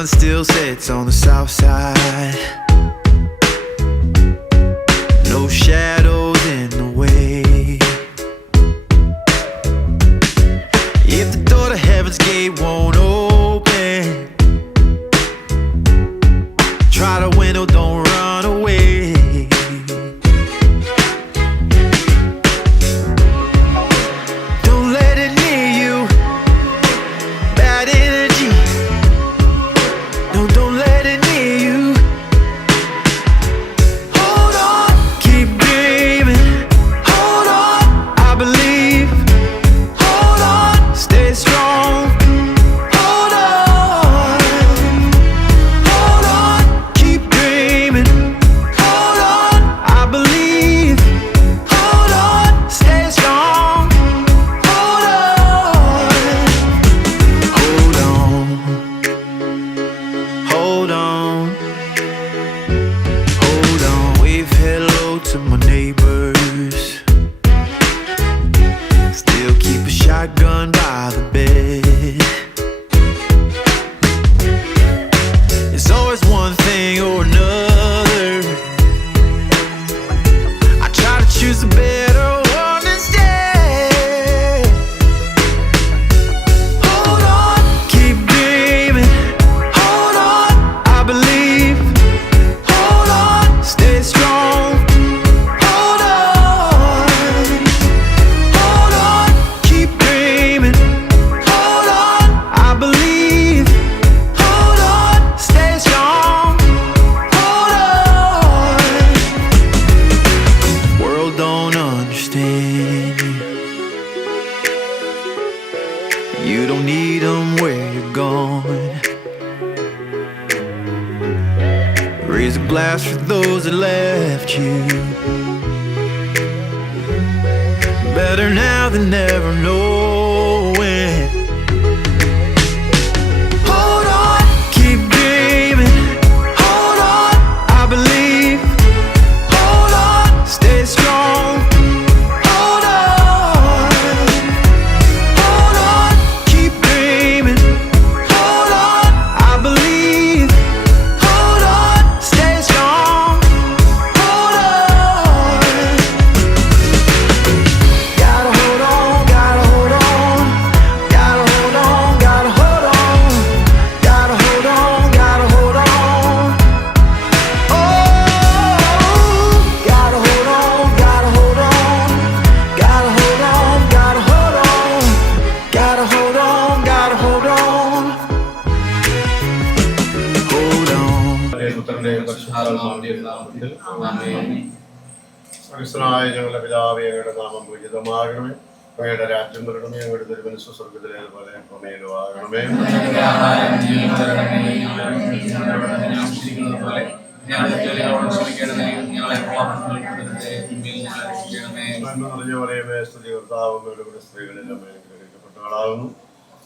sun still sets on the south side. No shadows in the way. If the door to heaven's gate won't open, try to window, don't run away. Don't let it near you, bad energy. No, don't let it near you. Hold on, keep dreaming. Hold on, I believe. Hold on, stay strong. Hold on, hold on, keep dreaming. Hold on, I believe. Hold on, stay strong. Hold on, hold on, hold on, hold on. Wave hello to my neighbors. Still keep a shotgun by the bed. It's always one thing or another. I try to choose the better one instead. Hold on, keep dreaming. Hold on, I believe. Hold on, stay strong. Hold on, hold on, keep dreaming. Hold on, I believe. Hold on, stay strong. Hold on. World don't understand you. You don't need them where you're going. Raise a glass for those that left you. Better now than never knowing. Hold on, keep dreaming. Hold on, I believe. Hold on, stay strong. Hold on, keep dreaming. Hold on, I believe. Hold on, stay strong. Hold on, gotta hold on, gotta hold on, gotta hold on, gotta hold on, gotta hold on, gotta hold on. Oh, gotta hold on, gotta hold on, gotta hold on, gotta hold on, gotta hold on, gotta hold on, hold on. പുത്രന്റെയും പരിശുദ്ധാത്മാവിന്റെയും നാമത്തിൽ ആമേൻ. സ്വർഗ്ഗസ്ഥനായ ഞങ്ങളുടെ പിതാവേ, അങ്ങയുടെ നാമം പൂജിതമാകണമേ. അങ്ങയുടെ രാജ്യം വരണമേ. അങ്ങയുടെ തിരുമനസ്സ് സ്വർഗ്ഗത്തിലെ പോലെ ഭൂമിയിലും ആകണമേ. ഞങ്ങളുടെ ആഹാരം ഞങ്ങൾക്ക് തരണമേ. ഞങ്ങളോട് ക്ഷമിക്കുന്നത് പോലെ ഞങ്ങളുടെ തെറ്റുകളോട് ക്ഷമിക്കണമേ. ഞങ്ങളെ പ്രലോഭനത്തിൽപ്പെടുത്തരുതേ, തിന്മയിൽ നിന്ന് ഞങ്ങളെ രക്ഷിക്കണമേ. നന്മ നിറഞ്ഞ മറിയമേ, സ്തുതി കർത്താവ് അങ്ങയുടെ കൂടെ സ്ത്രീകളിൽ അമ്മ അനുഗ്രഹിക്കപ്പെട്ടവളാകുന്നു.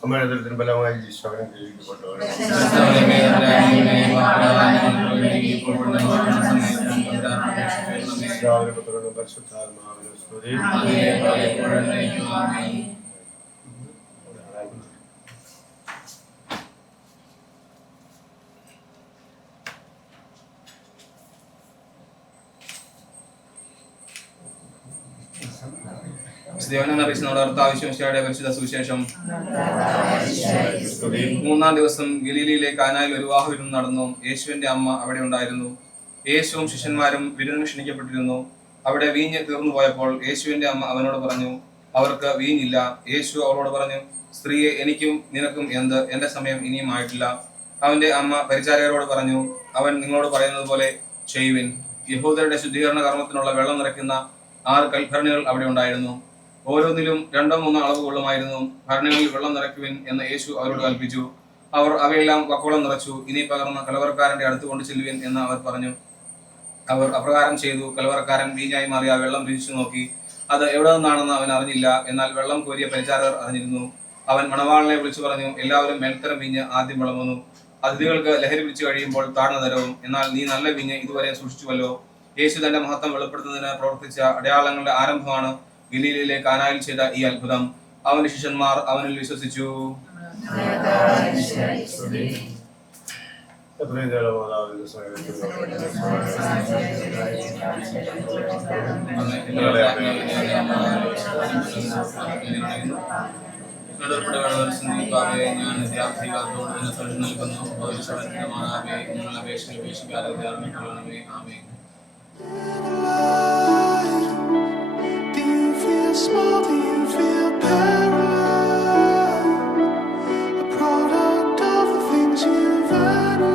അമ്മയുടെ ദരിദ്രം ഫലമായി ഈശോ അനുഗ്രഹിക്കപ്പെട്ടവനാണ്. കർത്താവേ, ദയാലുവേ, പാപികളായ ഞങ്ങൾക്ക് വേണ്ടി ഇപ്പോഴും ഞങ്ങളുടെ മരണസമയത്തും തമ്പുരാനോട് അപേക്ഷിക്കണമേ. പിതാവിനും പുത്രനും പരിശുദ്ധാത്മാവിനും സ്തുതി. അതേപോലെ എപ്പോഴും എന്നേക്കും ആമേൻ. പരിശുദ്ധ സുവിശേഷം. 3-ാം ദിവസം ഗലീലയിലെ കാനായിൽ ഒരു വിവാഹ വിരുന്ന് നടന്നു. യേശുവിന്റെ അമ്മ അവിടെ ഉണ്ടായിരുന്നു. യേശുവും ശിഷ്യന്മാരും വിരുന്നിന് ക്ഷണിക്കപ്പെട്ടിരുന്നു. അവിടെ വീഞ്ഞ് തീർന്നു പോയപ്പോൾ യേശുവിന്റെ അമ്മ അവനോട് പറഞ്ഞു, അവർക്ക് വീഞ്ഞില്ല. യേശു അവളോട് പറഞ്ഞു, സ്ത്രീയെ, എനിക്കും നിനക്കും എന്ത്? എന്റെ സമയം ഇനിയും ആയിട്ടില്ല. അവന്റെ അമ്മ പരിചാരകരോട് പറഞ്ഞു, അവൻ നിങ്ങളോട് പറയുന്നത് പോലെ ചെയ്യുവിൻ. യഹൂദരുടെ ശുദ്ധീകരണ കർമ്മത്തിനുള്ള വെള്ളം നിറയ്ക്കുന്ന 6 കൽഭരണികൾ അവിടെ ഉണ്ടായിരുന്നു. ഓരോന്നിലും 2-3 അളവ് കൊള്ളുമായിരുന്നു. ഭരണികളിൽ വെള്ളം നിറയ്ക്കുവിൻ എന്ന് യേശു അവരോട് കൽപ്പിച്ചു. അവർ അവയെല്ലാം വക്കോളം നിറച്ചു. ഇനി പകർന്ന് കലവറക്കാരന്റെ അടുത്ത് കൊണ്ട് ചെല്ലുവിൻ എന്ന് അവർ പറഞ്ഞു. അവർ അപ്രകാരം ചെയ്തു. കലവറക്കാരൻ വീഞ്ഞായി മാറിയ വെള്ളം രുചിച്ചു നോക്കി. അത് എവിടെ നിന്നാണെന്ന് അവൻ അറിഞ്ഞില്ല. എന്നാൽ വെള്ളം കോരിയ പരിചാരകർ അറിഞ്ഞിരുന്നു. അവൻ മണവാളനെ വിളിച്ചു പറഞ്ഞു, എല്ലാവരും മേൽത്തരം വീഞ്ഞ് ആദ്യം വിളമ്പുന്നു. അതിഥികൾക്ക് ലഹരി പിടിച്ചു കഴിയുമ്പോൾ താഴ്ന്ന തരവും. എന്നാൽ നീ നല്ല വീഞ്ഞ് ഇതുവരെ സൂക്ഷിച്ചുവല്ലോ. യേശു തന്റെ മഹത്വം വെളിപ്പെടുത്തുന്നതിന് പ്രവർത്തിച്ച അടയാളങ്ങളുടെ ആരംഭമാണ് ഗലീലയിലെ കാനായിൽ ചെയ്ത ഈ അത്ഭുതം. അവന്റെ ശിഷ്യന്മാർ അവനിൽ വിശ്വസിച്ചു. മാതാവിന്റെ സഹായത്തിൽ Do you feel small? Do you feel paralyzed? A product of the things you've analyzed.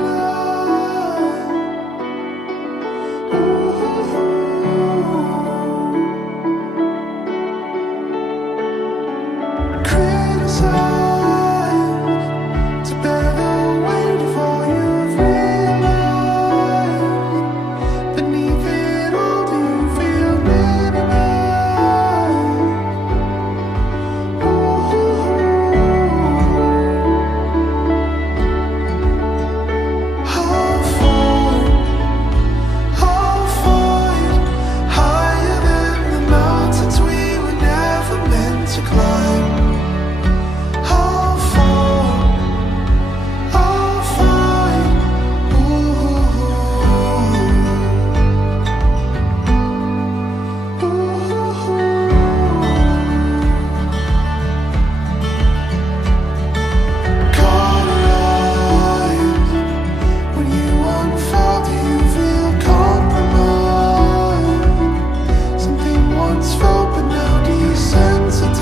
Criticized to bear the weight of all you've realized. Beneath it all, do you feel higher than the mountains we were never meant to climb? How far? When you unfold, do you feel compromised? Something once felt but now desensitized.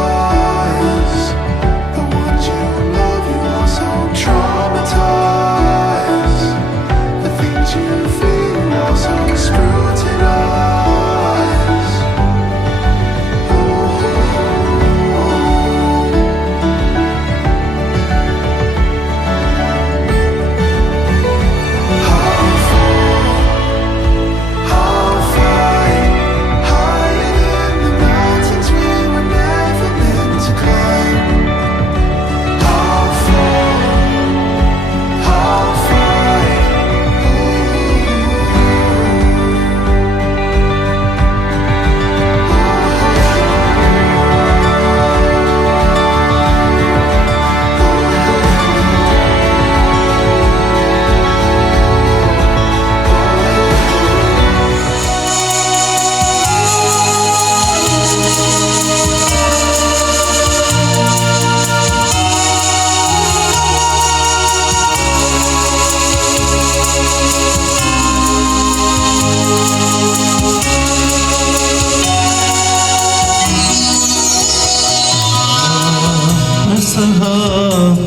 Polarized, the ones you love, you also traumatize. The things you feel, you also scrutinize. How far, higher than the mountains we were never meant to climb? How far?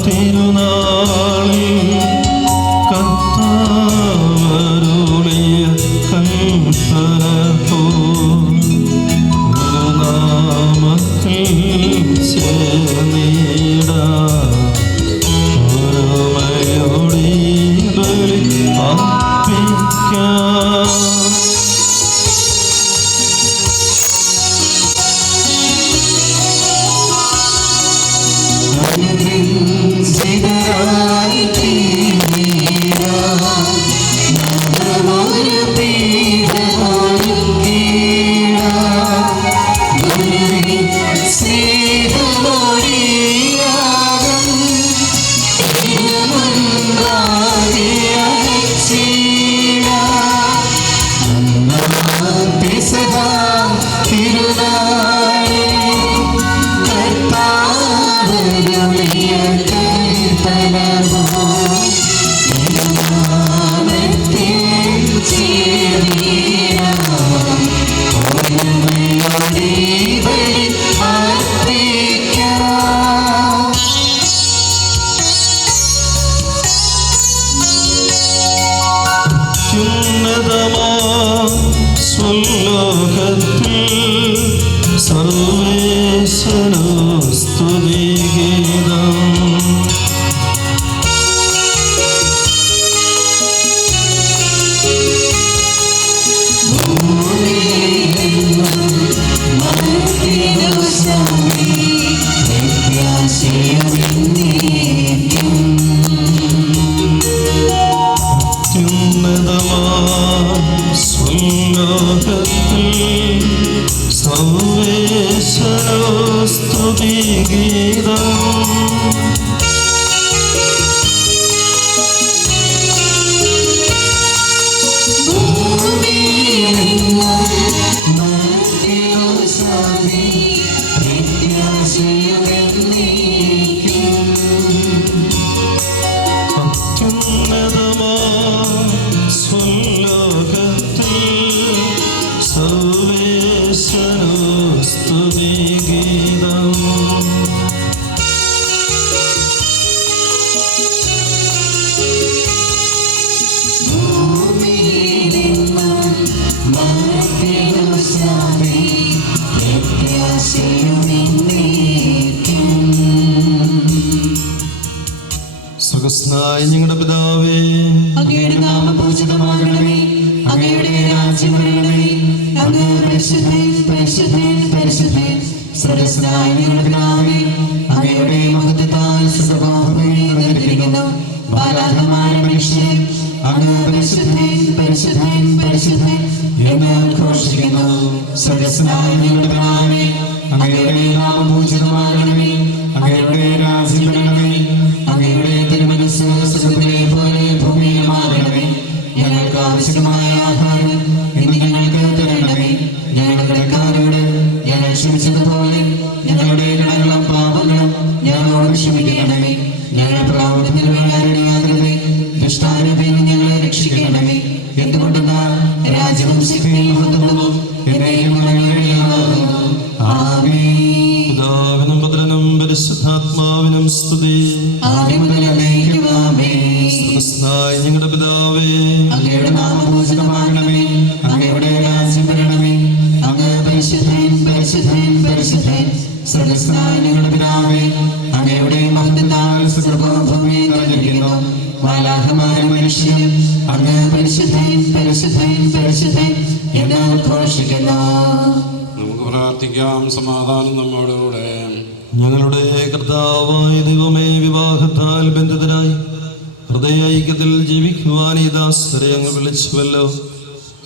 തിരുനാളിൽ കർത്താവരുളിയ കൽപ്പന പോൽ നാമത്തിൽ ചേർന്നിടാം. ഒരുമയോടെ ബലി അർപ്പിക്കാം. സർവേശ്വരോ സ്തുതിഗീതം. അത്യുന്നതമാം സ്വലോകത്തിൽ സ്തുതി ഗീതം. അത്യുന്നതമാ സ്വലോകത്തിൽ സർവേശ്വരോ സ്തുതി ഗീതം. സ്വർഗ്ഗസ്ഥനായ ഞങ്ങളുടെ പിതാവേ, അങ്ങയുടെ നാമം പൂജിതമാകണമേ. അങ്ങയുടെ രാജ്യം വരണമേ. അങ്ങ് പരിശുദ്ധൻ പരിശുദ്ധൻ പരിശുദ്ധൻ. സ്വർഗ്ഗസ്ഥനായ ഞങ്ങളുടെ പിതാവേ, അങ്ങയുടെ മഹത്വത്താൽ സർവ്വഭൂമി നിറഞ്ഞിരിക്കുന്നു. ബാലാഹമായ മനുഷ്യൻ അങ്ങ് പരിശുദ്ധൻ പരിശുദ്ധൻ പരിശുദ്ധൻ എന്ന് ഘോഷിക്കുന്നു. സ്വർഗ്ഗസ്ഥനായ ഞങ്ങളുടെ പിതാവേ, അങ്ങയുടെ നാമം പൂജിതമാകണമേ. അങ്ങയുടെ രാജ്യം വരണമേ. അങ്ങയുടെ തിരുമനസ്സ് സ്വർഗ്ഗത്തിലെ പോലെ ഭൂമിയിലുമാകണമേ. ഞങ്ങൾക്ക് ആവശ്യമായ ആഹാരം ഇന്ന് ഞങ്ങൾക്ക് തരണമേ. ഞങ്ങളുടെ കടക്കാരോട് ഞങ്ങൾ ക്ഷമിച്ചതുപോലെ ഞങ്ങളുടെ കടങ്ങളും പാപങ്ങളും ഞങ്ങളോട് ക്ഷമിക്കണമേ. ഞങ്ങളുടെ പ്രലോഭനത്തിൽ വീഴാനിടയാകരുതേ. ദുഷ്ടാരൂപിയിൽ നിന്ന് ഞങ്ങളെ രക്ഷിക്കണമേ. എന്തുകൊണ്ടെന്നാൽ രാജ്യവും ശക്തിയും മഹത്വവും എന്നേക്കും അങ്ങയുടേതാകുന്നു. ആമേൻ. പിതാവിനും പുത്രനും പരിശുദ്ധാത്മാവിനും സ്തുതി. ആദ്യം മുതൽ എന്നേക്കും ആമേൻ. സ്വർഗ്ഗസ്ഥനായ ഞങ്ങളുടെ പിതാവേ, അങ്ങയുടെ നാമം പൂജിതമാകണമേ. അങ്ങയുടെ രാജ്യം വരണമേ. അങ്ങ് പരിശുദ്ധൻ പരിശുദ്ധൻ പരിശുദ്ധൻ. സ്വർഗ്ഗസ്ഥനായ ഞങ്ങളുടെ പിതാവേ, അങ്ങയുടെ മഹത്വത്താൽ സർവ്വഭൂമി നിറഞ്ഞിരിക്കുന്നു. ബാലാഹമായ മനുഷ്യൻ അങ്ങ് പരിശുദ്ധൻ പരിശുദ്ധൻ പരിശുദ്ധൻ എന്ന് ഘോഷിക്കുന്നു. നമുക്ക് പ്രാർത്ഥിക്കാം. സമാധാനം നമ്മോടുകൂടെ. ഞങ്ങളുടെ കർത്താവായ ദൈവമേ, വിവാഹത്താൽ ബന്ധിതരായി ഹൃദയ ഐക്യത്തിൽ ജീവിക്കുവാൻ ഈ ദാസരെ അങ്ങ് വിളിച്ചുവല്ലോ.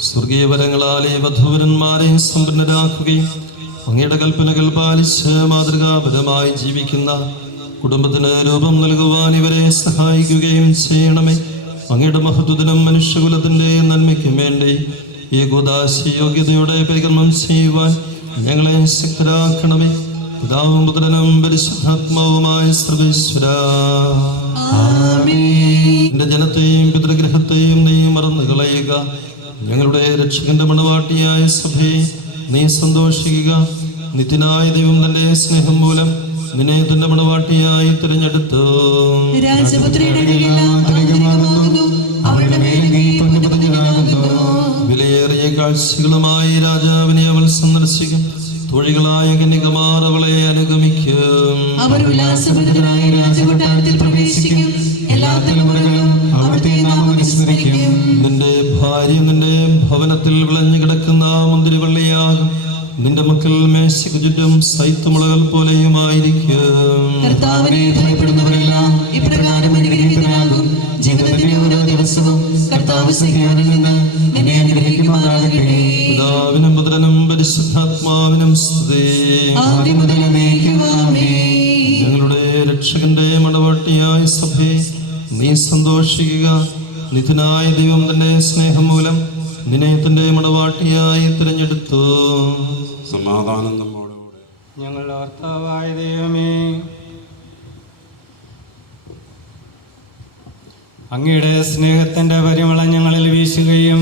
സ്വർഗീയ വരങ്ങളാലെ വധുവരന്മാരെ സമ്പന്നരാക്കുകയും അങ്ങയുടെ കൽപ്പനകൾ പാലിച്ച് മാതൃകാപരമായി ജീവിക്കുന്ന കുടുംബത്തിന് രൂപം നൽകുവാൻ ഇവരെ സഹായിക്കുകയും ചെയ്യണമേ. അങ്ങയുടെ മഹത്വത്തിനും മനുഷ്യകുലത്തിന്റെ നന്മയ്ക്കും വേണ്ടി ഈ കൂദാശ യോഗ്യതയോടെ പരികർമ്മം ചെയ്യുവാൻ ഞങ്ങളെ ശക്തരാക്കണമേ. പിതാവും പുത്രനും പരിശുദ്ധാത്മാവുമായ സർവേശ്വരാ, നിന്റെ ജനത്തെയും പിതൃഗ്രഹത്തെയും നീ മറന്നു കളയുക. ഞങ്ങളുടെ രക്ഷകന്റെ മണവാട്ടിയായ സഭയെ നീ സന്തോഷിക്കുക. നിത്യനായ ദൈവം തന്റെ സ്നേഹം മൂലം നിന്നെ തന്റെ മണവാട്ടിയായി തിരഞ്ഞെടുത്തു. രാജപുത്രിയുടെ കയ്യെല്ലാം അനുഗ്രഹമാകുന്നു. അവരുടെ മേൽ നീ പൊന്നുപതിഞ്ഞതാകുന്നു. വിലയേറിയ കാഴ്ചകളുമായി രാജാവിനെ അവൾ സന്ദർശിക്കും. തൊഴികളായ കന്യകമാർ അവളെ അനുഗമിക്കും. അവർ ഉല്ലാസഭരിതരായ രാജകൊട്ടാരത്തിൽ പ്രവേശിക്കും. എല്ലാ തലമുറകളും അവിടുത്തെ നാമം വിസ്മരിക്കും. നിന്റെ ഭാര്യ നിന്റെ ഭവനത്തിൽ വിളഞ്ഞു കിടക്കുന്ന മുന്തിരിവള്ളിയാകും. നിന്റെ മക്കൾ മേശയ്ക്ക് ചുറ്റും സൈത്തുമുളകൾ പോലെയുമായിരിക്കും. കർത്താവിനെ ഭയപ്പെടുന്നവരെല്ലാം ഇപ്രകാരം അനുഗ്രഹീതരാകും. ജീവിതത്തിന്റെ ഓരോ ദിവസവും കർത്താവ് സഹിയോനിൽ നിന്ന് എന്നെ അനുഗ്രഹിക്കുമാറാകട്ടെ. പിതാവിനും പുത്രനും പരിശുദ്ധാത്മാവിനും സ്തുതി. ആദ്യം മുതൽ എന്നേക്കും ആമേൻ. ഞങ്ങളുടെ രക്ഷകന്റെ മണവാട്ടിയായ സഭയെ നീ സന്തോഷിക്കുക. നിത്യനായ ദൈവം തന്റെ സ്നേഹം മൂലം നിന്നെ തന്റെ മണവാട്ടിയായി തിരഞ്ഞെടുത്തു. സമാധാനം നമ്മോടുകൂടെ. ഞങ്ങളുടെ കർത്താവായ ദൈവമേ, അങ്ങയുടെ സ്നേഹത്തിൻ്റെ പരിമളം ഞങ്ങളിൽ വീശുകയും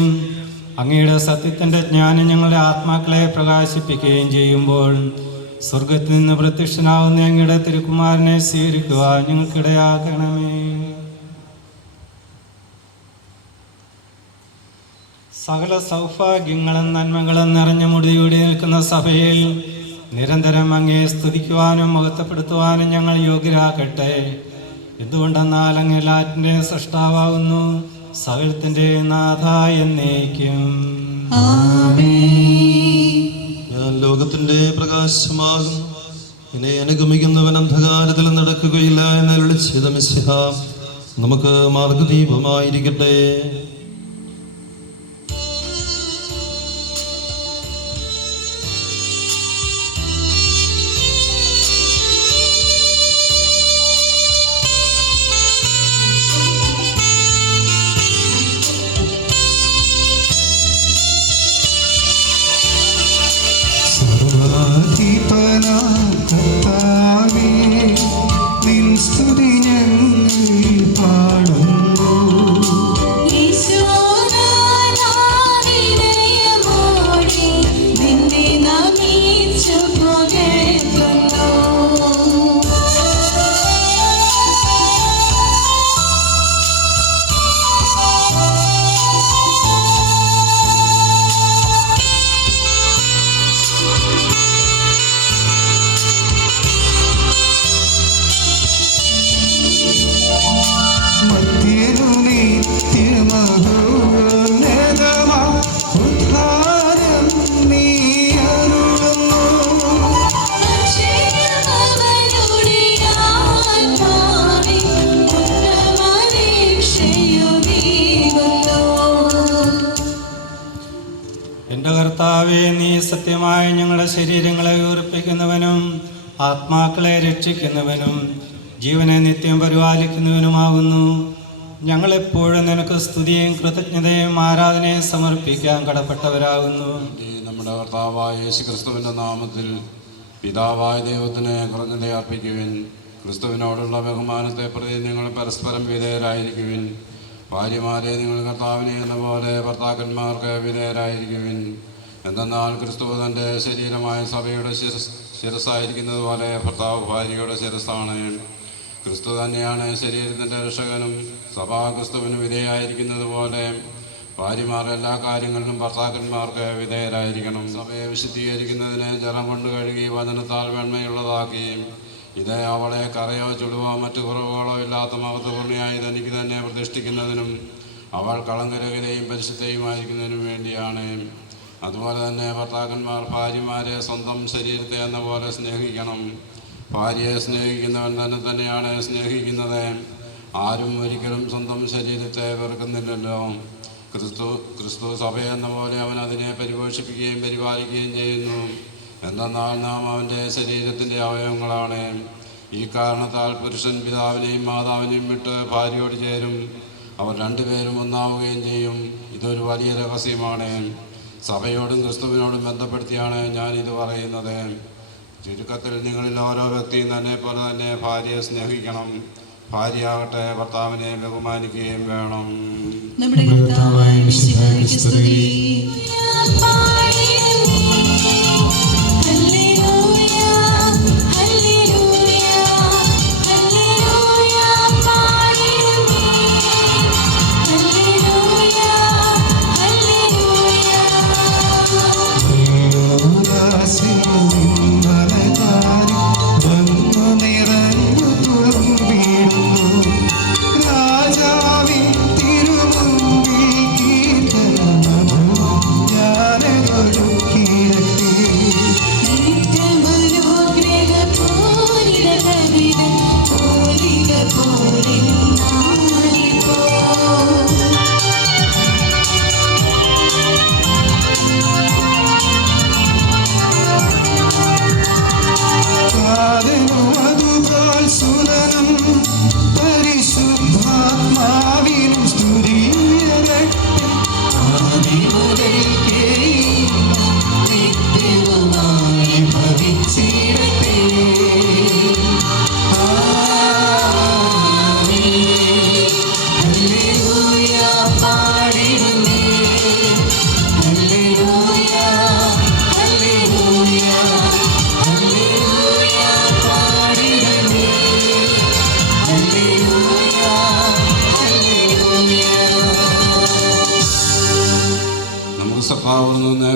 അങ്ങയുടെ സത്യത്തിൻ്റെ ജ്ഞാനം ഞങ്ങളുടെ ആത്മാക്കളെ പ്രകാശിപ്പിക്കുകയും ചെയ്യുമ്പോൾ സ്വർഗത്തിൽ നിന്ന് പ്രത്യക്ഷനാവുന്ന അങ്ങയുടെ തിരുക്കുമാരനെ സ്വീകരിക്കുവാൻ ഞങ്ങൾക്കിടയാക്കണമേ. സകല സൗഭാഗ്യങ്ങളും നന്മകളും നിറഞ്ഞ മുടിയൂടി നിൽക്കുന്ന സഭയിൽ നിരന്തരം അങ്ങയെ സ്തുതിക്കുവാനും മഹത്വപ്പെടുത്തുവാനും ഞങ്ങൾ യോഗ്യരാക്കട്ടെ. എന്തുകൊണ്ടെന്നാൽ അങ്ങ് എല്ലാറ്റിൻ്റെയും സൃഷ്ടാവാകുന്നു, സകലത്തിൻ്റെ നാഥ എന്നേക്കും. ഞാൻ ലോകത്തിന്റെ പ്രകാശമാകുന്നു. എന്നെ അനുഗമിക്കുന്നവൻ അന്ധകാരത്തിൽ നടക്കുകയില്ല എന്ന് വിളിച്ചത് മിശിഹ നമുക്ക് മാർഗദീപമായിരിക്കട്ടെ. സത്യമായ ഞങ്ങളുടെ ശരീരങ്ങളെ ഉയർപ്പിക്കുന്നവനും ആത്മാക്കളെ രക്ഷിക്കുന്നവനും ജീവനെ നിത്യം പരിപാലിക്കുന്നവനുമാകുന്നു. ഞങ്ങളെപ്പോഴും നിനക്ക് സ്തുതിയും കൃതജ്ഞതയും ആരാധനയും സമർപ്പിക്കാൻ കടപ്പെട്ടവരാകുന്നു. നമ്മുടെ കർത്താവായ യേശു ക്രിസ്തുവിൻ്റെ നാമത്തിൽ പിതാവായ ദൈവത്തിന് കൃതജ്ഞത അർപ്പിക്കുവിൻ. ക്രിസ്തുവിനോടുള്ള ബഹുമാനത്തെ പ്രതി നിങ്ങൾ പരസ്പരം വിധേയരായിരിക്കുവിൻ. ഭാര്യമാരെ നിങ്ങൾ കർത്താവിനെ എന്ന പോലെ ഭർത്താക്കന്മാർക്ക് വിധേയരായിരിക്കുവിൻ. എന്തെന്നാൽ ക്രിസ്തു തൻ്റെ ശരീരമായ സഭയുടെ ശിരസ്സായിരിക്കുന്നത് പോലെ ഭർത്താവ് ഭാര്യയുടെ ശിരസ്സാണ്. ക്രിസ്തു തന്നെയാണ് ശരീരത്തിൻ്റെ രക്ഷകനും. സഭ ക്രിസ്തുവിന് വിധേയമായിരിക്കുന്നത് പോലെ ഭാര്യമാർ എല്ലാ കാര്യങ്ങളിലും ഭർത്താക്കന്മാർക്ക് വിധേയരായിരിക്കണം. സഭയെ വിശുദ്ധീകരിക്കുന്നതിന് ജലം കൊണ്ട് കഴുകി വചനത്താൽ വെണ്മയുള്ളതാക്കി ഇത് അവളെ കറയോ ചുടുവോ മറ്റു കുറവുകളോ ഇല്ലാത്ത മഹത്വപൂർണ്ണയായി തനിക്ക് തന്നെ പ്രതിഷ്ഠിക്കുന്നതിനും അവൾ കളങ്കരഹിതയും പരിശുദ്ധയുമായിരിക്കുന്നതിനും വേണ്ടിയാണ്. അതുപോലെ തന്നെ ഭർത്താക്കന്മാർ ഭാര്യമാരെ സ്വന്തം ശരീരത്തെ എന്ന പോലെ സ്നേഹിക്കണം. ഭാര്യയെ സ്നേഹിക്കുന്നവൻ തന്നെയാണ് സ്നേഹിക്കുന്നത്. ആരും ഒരിക്കലും സ്വന്തം ശരീരത്തെ വെറുക്കുന്നില്ലല്ലോ. ക്രിസ്തു സഭയെന്ന പോലെ അവൻ അതിനെ പരിപോഷിപ്പിക്കുകയും പരിപാലിക്കുകയും ചെയ്യുന്നു. എന്തെന്നാൽ നാം അവൻ്റെ ശരീരത്തിൻ്റെ അവയവങ്ങളാണ്. ഈ കാരണത്താൽ പുരുഷൻ പിതാവിനെയും മാതാവിനെയും വിട്ട് ഭാര്യയോട് ചേരും, അവർ രണ്ടുപേരും ഒന്നാവുകയും ചെയ്യും. ഇതൊരു വലിയ രഹസ്യമാണ്. സഭയോടും ക്രിസ്തുവിനോടും ബന്ധപ്പെടുത്തിയാണ് ഞാനിത് പറയുന്നത്. ചുരുക്കത്തിൽ നിങ്ങളിൽ ഓരോ വ്യക്തിയും തന്നെ പോലെ തന്നെ ഭാര്യയെ സ്നേഹിക്കണം. ഭാര്യയാകട്ടെ ഭർത്താവിനെ ബഹുമാനിക്കുകയും വേണം. നമ്മുടെ കർത്താവായ മിശിഹായ്ക്ക് സ്തുതി.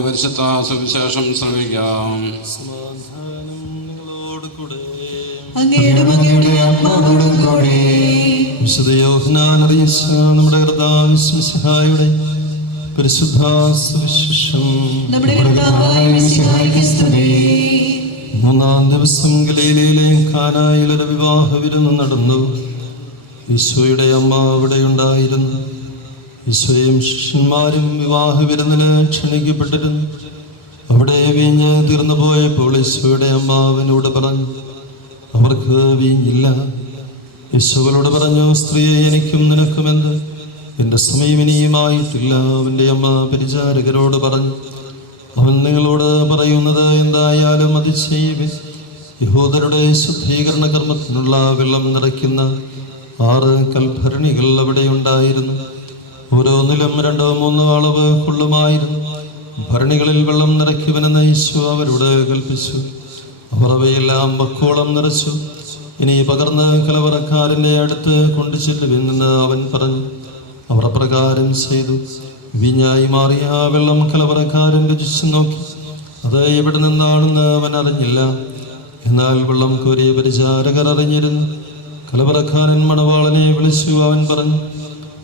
പരിശുദ്ധ സുവിശേഷം ശ്രമിക്കാം. വിശുദ്ധ യോഹന്നാൻ അറിയിച്ച നമ്മുടെ കർത്താവ് മിശിഹായുടെ പരിശുദ്ധ സുവിശേഷം. മൂന്നാം ദിവസം ഗലീലയിലെ കാനായിൽ ഒരു വിവാഹ വിരുന്ന് നടന്നു. ഈശോയുടെ അമ്മ അവിടെയുണ്ടായിരുന്നു. ഈശോയും ശിഷ്യന്മാരും വിവാഹ വിരുന്നിന് ക്ഷണിക്കപ്പെട്ടിരുന്നു. അവിടെ വീഞ്ഞ് തീർന്നു പോയപ്പോൾ ഈശോയുടെ അമ്മ അവനോട് പറഞ്ഞു, അവർക്ക് വീഞ്ഞില്ല. ഈശോയോട് പറഞ്ഞു, സ്ത്രീയെ, എനിക്കും നിനക്കുമെന്ത്? എൻ്റെ സമയം ഇനിയുമായിട്ടില്ല. അവൻ്റെ അമ്മ പരിചാരകരോട് പറഞ്ഞു, അവൻ നിങ്ങളോട് പറയുന്നത് എന്തായാലും അത് ചെയ്യുവിൻ. യഹൂദരുടെ ശുദ്ധീകരണ കർമ്മത്തിനുള്ള വെള്ളം നിറയ്ക്കുന്ന 6 കൽഭരണികൾ അവിടെ ഉണ്ടായിരുന്നു. ഓരോന്നിലും 2-3 അളവ് കൊള്ളുമായിരുന്നു. ഭരണികളിൽ വെള്ളം നിറയ്ക്കുവനെന്ന് ഈശോ അവരോട് കൽപ്പിച്ചു. അവർ അവയെല്ലാം വക്കോളം നിറച്ചു. ഇനി പകർന്ന് കലവറക്കാരൻ്റെ അടുത്ത് കൊണ്ടുചെല്ലുമെന്ന് അവൻ പറഞ്ഞു. അവർ അപ്രകാരം ചെയ്തു. വീഞ്ഞായി മാറിയ ആ വെള്ളം കലവറക്കാരൻ രുചിച്ചു നോക്കി. അത് എവിടെ നിന്നാണെന്ന് അവൻ അറിഞ്ഞില്ല. എന്നാൽ വെള്ളം കോരിയ പരിചാരകർ അറിഞ്ഞിരുന്നു. കലവറക്കാരൻ മണവാളനെ വിളിച്ചു. അവൻ പറഞ്ഞു,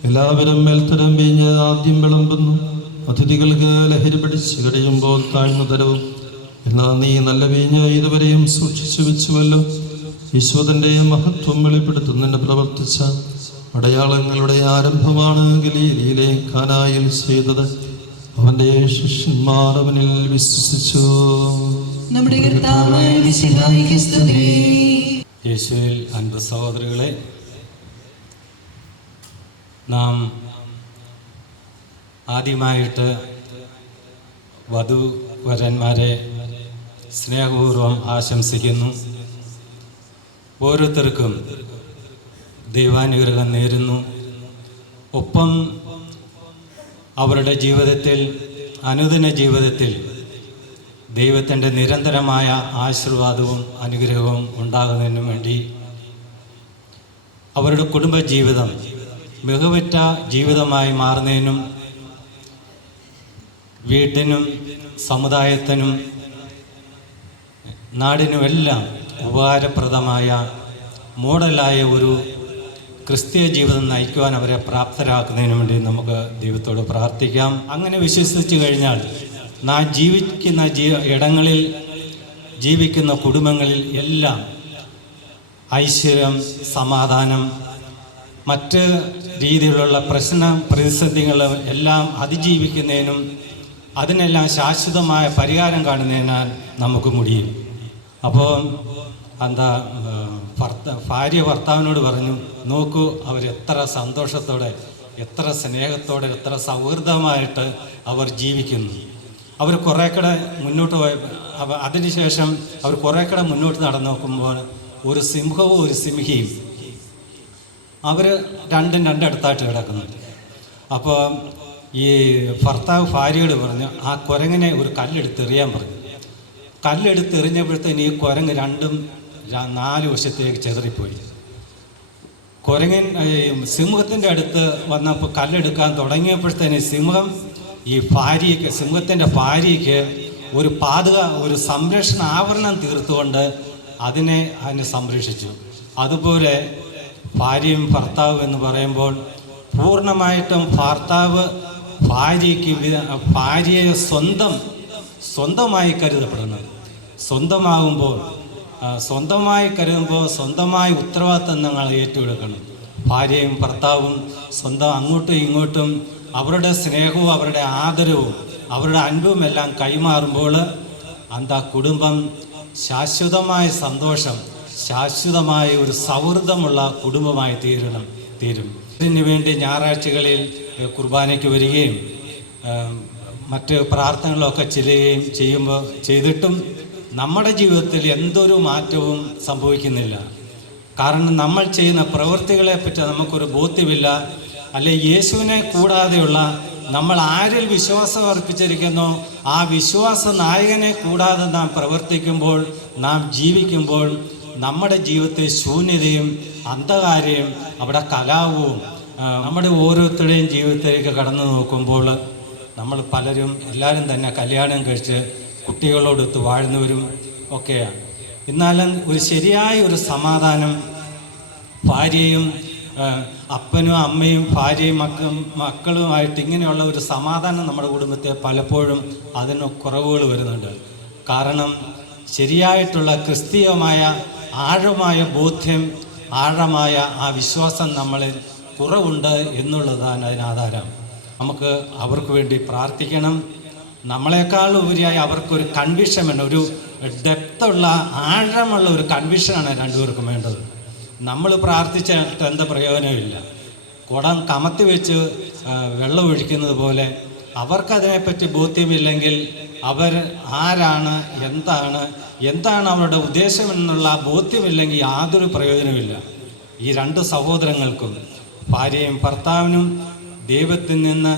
എല്ലാവരും മേൽത്തരം വീഞ്ഞ് ആദ്യം വിളമ്പുന്നു. അതിഥികൾക്ക് ലഹരി പിടിച്ച് കഴിയുമ്പോൾ താഴ്ന്നു തരവും. എന്നാൽ നീ നല്ല വീഞ്ഞ് ഇതുവരെയും സൂക്ഷിച്ചു വെച്ചുവല്ലോ. ഈശോന്റെ മഹത്വം വെളിപ്പെടുത്തുന്നതിന് പ്രവർത്തിച്ച അടയാളങ്ങളുടെ ആരംഭമാണ് ഗലീലയിലെ കാനായിൽ ചെയ്തത്. അവന്റെ ശിഷ്യന്മാർ അവനിൽ വിശ്വസിച്ചു. നമ്മുടെ കർത്താവായ മിശിഹായിക്ക് സ്തുതി. യേശുവിൽ അൻപ് സഹോദരങ്ങളെ, നാം ആദ്യമായിട്ട് വധൂവരന്മാരെ സ്നേഹപൂർവ്വം ആശംസിക്കുന്നു. ഓരോരുത്തർക്കും ദൈവാനുഗ്രഹം നേരുന്നു. ഒപ്പം അവരുടെ ജീവിതത്തിൽ, അനുദിന ജീവിതത്തിൽ ദൈവത്തിൻ്റെ നിരന്തരമായ ആശീർവാദവും അനുഗ്രഹവും ഉണ്ടാകുന്നതിനു വേണ്ടി അവരുടെ കുടുംബജീവിതം മികവുറ്റ ജീവിതമായി മാറുന്നതിനും വീട്ടിനും സമുദായത്തിനും നാടിനുമെല്ലാം ഉപകാരപ്രദമായ മോഡലായ ഒരു ക്രിസ്തീയ ജീവിതം നയിക്കുവാൻ അവരെ പ്രാപ്തരാക്കുന്നതിന് വേണ്ടി നമുക്ക് ദൈവത്തോട് പ്രാർത്ഥിക്കാം. അങ്ങനെ വിശ്വസിച്ച് കഴിഞ്ഞാൽ നാം ജീവിക്കുന്ന ഇടങ്ങളിൽ, ജീവിക്കുന്ന കുടുംബങ്ങളിൽ എല്ലാം ഐശ്വര്യം, സമാധാനം, മറ്റ് രീതിയിലുള്ള പ്രതിസന്ധികൾ എല്ലാം അതിജീവിക്കുന്നതിനും അതിനെല്ലാം ശാശ്വതമായ പരിഹാരം കാണുന്നതിനാൽ നമുക്ക് മുടിയും. അപ്പോൾ ഭാര്യ ഭർത്താവിനോട് പറഞ്ഞു, നോക്കൂ അവരെത്ര സന്തോഷത്തോടെ, എത്ര സ്നേഹത്തോടെ, എത്ര സൗഹൃദമായിട്ട് അവർ ജീവിക്കുന്നു. അവർ കുറേ കൂടെ മുന്നോട്ട് പോയ അതിനുശേഷം അവർ കുറേ കൂടെ മുന്നോട്ട് നടന്നു നോക്കുമ്പോൾ ഒരു സിംഹവും ഒരു സിംഹിയും അവർ രണ്ടിടത്തായിട്ട് കിടക്കുന്നു. അപ്പോൾ ഈ ഭർത്താവ് ഭാര്യയോട് പറഞ്ഞു, ആ കുരങ്ങിനെ ഒരു കല്ലെടുത്തെറിയാൻ പറഞ്ഞു. കല്ലെടുത്തെറിഞ്ഞപ്പോഴത്തേന് ഈ കുരങ്ങ് രണ്ടും 4 വശത്തേക്ക് ചെതറിപ്പോയി. സിംഹത്തിൻ്റെ അടുത്ത് വന്നപ്പോൾ കല്ലെടുക്കാൻ തുടങ്ങിയപ്പോഴത്തേന് സിംഹത്തിൻ്റെ ഭാര്യയ്ക്ക് ഒരു സംരക്ഷണ ആവരണം തീർത്തുകൊണ്ട് അതിനെ സംരക്ഷിച്ചു. അതുപോലെ ഭാര്യയും ഭർത്താവ് എന്ന് പറയുമ്പോൾ പൂർണ്ണമായിട്ടും ഭർത്താവ് ഭാര്യയെ സ്വന്തമായി കരുതപ്പെടുന്നു. സ്വന്തമായി കരുതുമ്പോൾ സ്വന്തമായി ഉത്തരവാദിത്തം ഞങ്ങൾ ഏറ്റെടുക്കണം. ഭാര്യയും ഭർത്താവും സ്വന്തം അങ്ങോട്ടും ഇങ്ങോട്ടും അവരുടെ സ്നേഹവും അവരുടെ ആദരവും അവരുടെ അൻപും എല്ലാം കൈമാറുമ്പോൾ കുടുംബം ശാശ്വതമായ സന്തോഷം, ശാശ്വതമായ ഒരു സൗഹൃദമുള്ള കുടുംബമായി തീരും. ഇതിനു വേണ്ടി ഞായറാഴ്ചകളിൽ കുർബാനയ്ക്ക് വരികയും മറ്റ് പ്രാർത്ഥനകളൊക്കെ ചെയ്തിട്ടും നമ്മുടെ ജീവിതത്തിൽ എന്തൊരു മാറ്റവും സംഭവിക്കുന്നില്ല. കാരണം നമ്മൾ ചെയ്യുന്ന പ്രവൃത്തികളെ പറ്റി നമുക്കൊരു ബോധ്യമില്ല. അല്ലെ, യേശുവിനെ കൂടാതെയുള്ള നമ്മൾ ആരിൽ വിശ്വാസം അർപ്പിച്ചിരിക്കുന്നോ ആ വിശ്വാസ നായകനെ കൂടാതെ നാം പ്രവർത്തിക്കുമ്പോൾ, നാം ജീവിക്കുമ്പോൾ നമ്മുടെ ജീവിതത്തിൽ ശൂന്യതയും അന്ധകാരയും അവിടെ കലാപവും നമ്മുടെ ഓരോരുത്തരുടെയും ജീവിതത്തിലേക്ക് കടന്നു നോക്കുമ്പോൾ നമ്മൾ എല്ലാവരും തന്നെ കല്യാണം കഴിച്ച് കുട്ടികളോടൊത്ത് വാഴുന്നവരും ഒക്കെയാണ്. എന്നാലും ഒരു ശരിയായ ഒരു സമാധാനം ഭാര്യയും അപ്പനും അമ്മയും ഭാര്യയും മക്കളുമായിട്ട് ഇങ്ങനെയുള്ള ഒരു സമാധാനം നമ്മുടെ കുടുംബത്തെ പലപ്പോഴും അതിന് കുറവുകൾ വരുന്നുണ്ട്. കാരണം ശരിയായിട്ടുള്ള ക്രിസ്തീയമായ ആഴമായ ബോധ്യം, ആഴമായ ആ വിശ്വാസം നമ്മളിൽ കുറവുണ്ട് എന്നുള്ളതാണ് അതിനാധാരം. നമുക്ക് അവർക്ക് വേണ്ടി പ്രാർത്ഥിക്കണം. നമ്മളെക്കാൾ ഉപരിയായി അവർക്കൊരു കൺവിഷൻ വേണം, ഒരു ഡെപ്തുള്ള ആഴമുള്ള ഒരു കൺവിഷനാണ് രണ്ടുപേർക്കും വേണ്ടത്. നമ്മൾ പ്രാർത്ഥിച്ചിട്ട് എന്താ പ്രയോജനമില്ല. കുടം കമത്തി വെച്ച് വെള്ളം ഒഴിക്കുന്നത് പോലെ അവർക്കതിനെപ്പറ്റി ബോധ്യമില്ലെങ്കിൽ അവർ ആരാണ്, എന്താണ് അവരുടെ ഉദ്ദേശം എന്നുള്ള ബോധ്യമില്ലെങ്കിൽ യാതൊരു പ്രയോജനമില്ല. ഈ 2 സഹോദരങ്ങൾക്കും ഭാര്യയും ഭർത്താവിനും ദൈവത്തിൽ നിന്ന്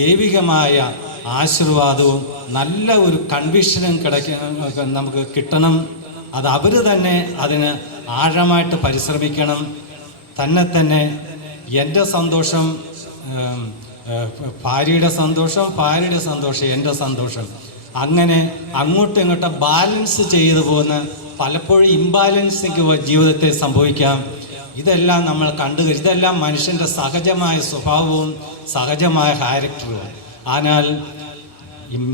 ദൈവികമായ ആശീർവാദവും നല്ല ഒരു കൺവിഷനും നമുക്ക് കിട്ടണം. അത് അവർ തന്നെ അതിന് ആഴമായിട്ട് പരിശ്രമിക്കണം. തന്നെ എൻ്റെ സന്തോഷം ഭാര്യയുടെ സന്തോഷം, എൻ്റെ സന്തോഷം, അങ്ങനെ അങ്ങോട്ടും ഇങ്ങോട്ടും ബാലൻസ് ചെയ്തു പോകുന്ന പലപ്പോഴും ഇംബാലൻസിങ് ജീവിതത്തെ സംഭവിക്കാം. ഇതെല്ലാം നമ്മൾ ഇതെല്ലാം മനുഷ്യൻ്റെ സഹജമായ സ്വഭാവവും സഹജമായ ക്യാരക്ടറും. അതിനാൽ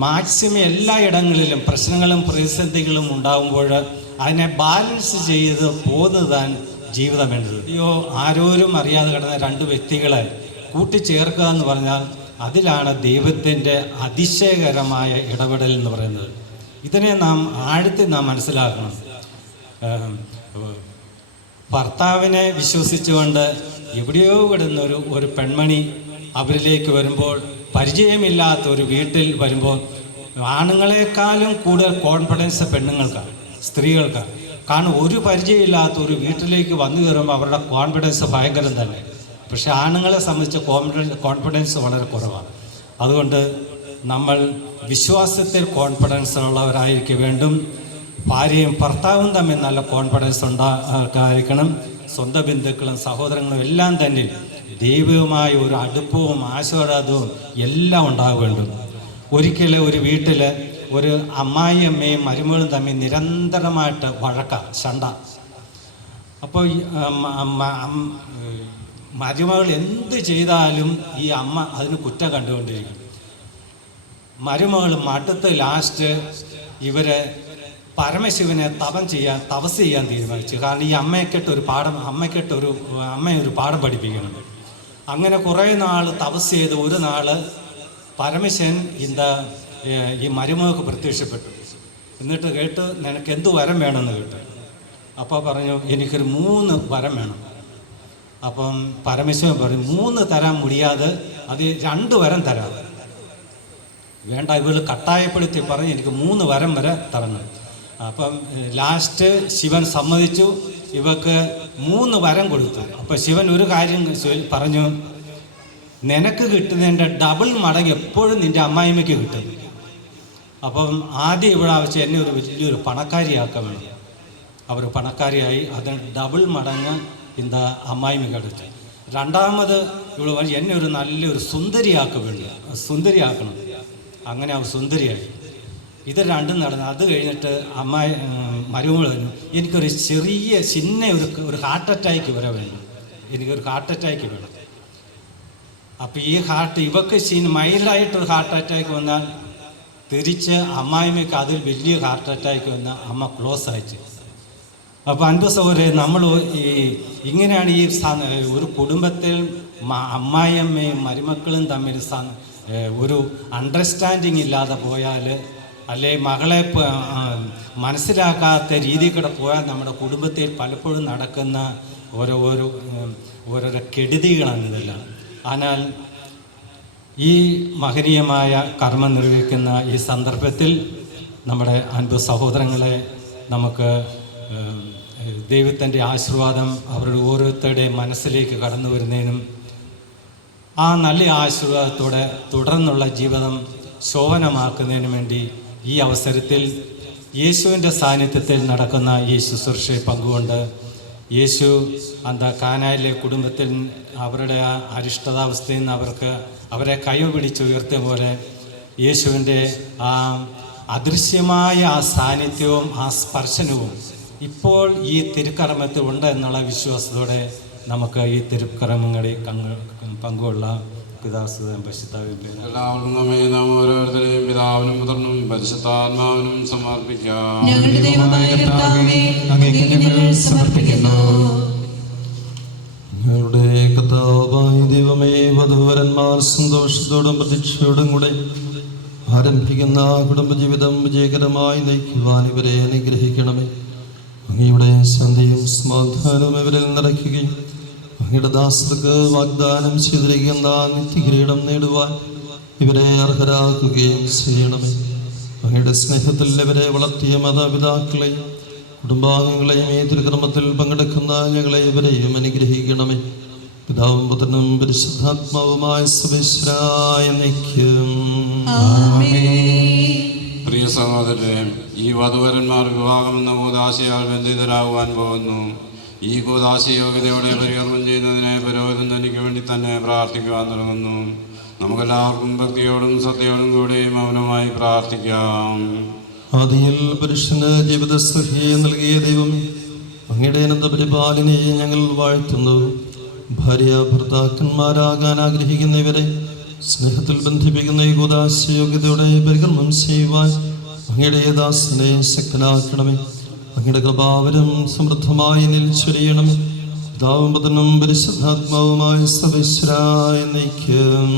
മാക്സിമം എല്ലായിടങ്ങളിലും പ്രശ്നങ്ങളും പ്രതിസന്ധികളും ഉണ്ടാകുമ്പോൾ അതിനെ ബാലൻസ് ചെയ്ത് പോകുന്നതാണ് ജീവിതം വേണ്ടത്. ആരോരും അറിയാതെ കിടന്ന 2 വ്യക്തികളെ കൂട്ടിച്ചേർക്കുക എന്ന് പറഞ്ഞാൽ അതിലാണ് ദൈവത്തിൻ്റെ അതിശയകരമായ ഇടപെടൽ എന്ന് പറയുന്നത്. ഇതിനെ നാം ആഴത്തിൽ നാം മനസ്സിലാക്കണം. ഭർത്താവിനെ വിശ്വസിച്ചുകൊണ്ട് എവിടെയോ വിടുന്നൊരു ഒരു പെൺമണി അവരിലേക്ക് വരുമ്പോൾ, പരിചയമില്ലാത്ത ഒരു വീട്ടിൽ വരുമ്പോൾ ആണുങ്ങളെക്കാളും കൂടുതൽ കോൺഫിഡൻസ് പെണ്ണുങ്ങൾക്കാണ്, സ്ത്രീകൾക്കാണ്. കാരണം ഒരു പരിചയമില്ലാത്ത ഒരു വീട്ടിലേക്ക് വന്നു കയറുമ്പോൾ അവരുടെ കോൺഫിഡൻസ് ഭയങ്കരം തന്നെ. പക്ഷെ ആണുങ്ങളെ സംബന്ധിച്ച് കോൺഫിഡൻസ് വളരെ കുറവാണ്. അതുകൊണ്ട് നമ്മൾ വിശ്വാസത്തിൽ കോൺഫിഡൻസ് ഉള്ളവരായിരിക്കും വേണ്ടും. ഭാര്യയും ഭർത്താവും തമ്മിൽ നല്ല കോൺഫിഡൻസ് ഉണ്ടായിരിക്കണം. സ്വന്തം ബന്ധുക്കളും സഹോദരങ്ങളും എല്ലാം തന്നെ ദൈവവുമായ ഒരു അടുപ്പവും ആശീർവാദവും എല്ലാം ഉണ്ടാവേണ്ടും. ഒരിക്കലും ഒരു വീട്ടിൽ ഒരു അമ്മായിയമ്മയും മരുമകളും തമ്മിൽ നിരന്തരമായിട്ട് ശണ്ട. അപ്പോൾ മരുമകൾ എന്ത് ചെയ്താലും ഈ അമ്മ അതിന് കുറ്റം കണ്ടുകൊണ്ടിരിക്കും. മരുമകൾ മടുത്ത് ലാസ്റ്റ് ഇവരെ പരമശിവനെ തപസ് ചെയ്യാൻ തീരുമാനിച്ചു. കാരണം ഈ അമ്മയൊരു പാഠം പഠിപ്പിക്കണം. അങ്ങനെ കുറേ നാൾ തപസ് ചെയ്ത് ഒരു നാൾ പരമശിവൻ ഈ മരുമകൾക്ക് പ്രത്യക്ഷപ്പെട്ടു. എന്നിട്ട് കേട്ട്, നിനക്ക് എന്ത് വരം വേണമെന്ന് കേട്ടു. അപ്പോൾ പറഞ്ഞു, എനിക്കൊരു 3 വരം വേണം. അപ്പം പരമശിവൻ പറഞ്ഞു, 3 തരാൻ മുടിയാതെ അത് 2 വരം തരാം. വേണ്ട, ഇവൾ കട്ടായപ്പെടുത്തി പറഞ്ഞ് എനിക്ക് 3 വരം വരെ തരണം. അപ്പം ലാസ്റ്റ് ശിവൻ സമ്മതിച്ചു, ഇവക്ക് 3 വരം കൊടുത്തു. അപ്പം ശിവൻ ഒരു കാര്യം പറഞ്ഞു, നിനക്ക് കിട്ടുന്നതിൻ്റെ ഡബിൾ മടങ്ങ് എപ്പോഴും നിൻ്റെ അമ്മായിമ്മയ്ക്ക് കിട്ടും. അപ്പം ആദ്യം ഇവിടെ ആവശ്യം എന്നെ ഒരു വലിയൊരു പണക്കാരിയാക്കാൻ വേണ്ടി. അവർ പണക്കാരിയായി, അതിന് ഡബിൾ മടങ്ങ് അമ്മായിമ്മയ്ക്ക് അടച്ചു. രണ്ടാമത് ഇവിടെ എന്നെ ഒരു നല്ലൊരു സുന്ദരിയാക്കണം. അങ്ങനെ അവർ സുന്ദരിയായി. ഇത് രണ്ടും നടന്നു. അത് കഴിഞ്ഞിട്ട് മരുമകൾ പറഞ്ഞു, എനിക്കൊരു ചിന്ന ഒരു ഹാർട്ട് അറ്റാക്ക് വരെ വേണം, എനിക്കൊരു ഹാർട്ട് അറ്റാക്ക് വേണം. അപ്പോൾ ഈ ഇവക്ക് മൈൽഡായിട്ടൊരു ഹാർട്ട് അറ്റാക്ക് വന്നാൽ തിരിച്ച് അമ്മായിമ്മയ്ക്ക് അതിൽ വലിയ ഹാർട്ട് അറ്റാക്ക് വന്നാൽ അമ്മ ക്ലോസ് അയച്ചു. അപ്പോൾ അൻപ സഹോദരൻ, നമ്മൾ ഇങ്ങനെയാണ് ഈ ഒരു കുടുംബത്തിൽ അമ്മായിയമ്മയും മരുമക്കളും തമ്മിൽ ഒരു അണ്ടർസ്റ്റാൻഡിങ് ഇല്ലാതെ പോയാൽ, അല്ലെ മകളെ മനസ്സിലാക്കാത്ത രീതിയിൽ കൂടെ പോയാൽ നമ്മുടെ കുടുംബത്തിൽ പലപ്പോഴും നടക്കുന്ന ഓരോരോ കെടുതികളാണ് ഇതെല്ലാം. ஆனால் ഈ മഹനീയമായ കർമ്മം നിർവഹിക്കുന്ന ഈ സന്ദർഭത്തിൽ നമ്മുടെ അൻപ് സഹോദരങ്ങളെ നമുക്ക് ദൈവത്തിൻ്റെ ആശീർവാദം അവരുടെ ഓരോരുത്തരുടെയും മനസ്സിലേക്ക് കടന്നു വരുന്നതിനും ആ നല്ല ആശീർവാദത്തോടെ തുടർന്നുള്ള ജീവിതം ശോഭനമാക്കുന്നതിനും വേണ്ടി ഈ അവസരത്തിൽ യേശുവിൻ്റെ സാന്നിധ്യത്തിൽ നടക്കുന്ന ഈ ശുശ്രൂഷയെ പങ്കുകൊണ്ട് യേശു കാനായിലെ കുടുംബത്തിൽ അവരുടെ ആ അരിഷ്ടതാവസ്ഥയിൽ നിന്ന് അവരെ കൈപിടിച്ചുയർത്തിയ പോലെ യേശുവിൻ്റെ ആ അദൃശ്യമായ ആ സാന്നിധ്യവും ആ സ്പർശനവും ഇപ്പോൾ ഈ തിരുക്കർമ്മത്തിൽ ഉണ്ട് എന്നുള്ള വിശ്വാസത്തോടെ നമുക്ക് ഈ തിരുക്കർമ്മങ്ങളിൽ പങ്കുകൊള്ളാം. പിതാസുതൻ പരിശുദ്ധാവിൻ എല്ലാവരും നമ്മെ നാം ഓരോരുത്തരെയും പിതാവിനും പുത്രനും പരിശുദ്ധാത്മാവിനും സമർപ്പിക്കാം. ഞങ്ങളുടെ ദൈവമായ കർത്താവേ, അങ്ങേക്ക് ഞങ്ങൾ സമർപ്പിക്കുന്നു. ഞങ്ങളുടെ കർത്താവായ ദൈവമേ, വധൂവരന്മാർ സന്തോഷത്തോടും പ്രതീക്ഷയോടും കൂടെ ആരംഭിക്കുന്ന കുടുംബജീവിതം വിജയകരമായി നയിക്കുവാൻ ഇവരെ അനുഗ്രഹിക്കണമേ. അങ്ങയുടെ ശാന്തിയും സമാധാനവും ഇവരിൽ നിറയ്ക്കുകയും അങ്ങയുടെ ദാസർക്ക് വാഗ്ദാനം ചെയ്തിരിക്കുന്ന നിത്യകിരീടം നേടുവാൻ ഇവരെ അർഹരാക്കുകയും ചെയ്യണമേ. അങ്ങയുടെ സ്നേഹത്തിൽ ഇവരെ വളർത്തിയ മാതാപിതാക്കളെയും കുടുംബാംഗങ്ങളെയും ഈ തിരുക്രമത്തിൽ പങ്കെടുക്കുന്ന ഞങ്ങളെ ഇവരെയും അനുഗ്രഹിക്കണമേ. പിതാവും പുത്രനും പരിശുദ്ധാത്മാവുമായ സർവേശ്വരായ നിത്യം. പ്രിയ സഹോദരരെ, ഈ വധുവരന്മാർ വിവാഹമെന്ന കൂദാശയാൽ ബന്ധിതരാകുവാൻ പോകുന്നു. ഈ കൂദാശ യോഗ്യതയോടെ പരികർമ്മം ചെയ്യുന്നതിനെ പുരോഹിതൻ തനിക്ക് വേണ്ടി തന്നെ പ്രാർത്ഥിക്കുവാൻ തുടങ്ങുന്നു. നമുക്കെല്ലാവർക്കും ഭക്തിയോടും സത്യയോടും കൂടി മൗനമായി പ്രാർത്ഥിക്കാം. ആദിയിൽ പുരുഷന് ജീവിതസഖിയെ നൽകിയ ദൈവം, അങ്ങയുടെ അനന്ത പരിപാലനയെ ഞങ്ങൾ വാഴ്ത്തുന്നു. ഭാര്യ ഭർത്താക്കന്മാരാകാൻ ആഗ്രഹിക്കുന്നവരെ സ്നേഹത്തിൽ ബന്ധിപ്പിക്കുന്ന ഈ കൂദാശ യോഗ്യതയോടെ പരികർമ്മം ചെയ്യുവാൻ അങ്ങയുടെ ദാസനെ ശക്തനാക്കണമേ. അങ്ങയുടെ കൃപാവരം സമൃദ്ധമായി ചൊരിയണമേ. പിതാവും പുത്രനും പരിശുദ്ധാത്മാവുമായ സർവ്വേശ്വരായ നയിക്കും.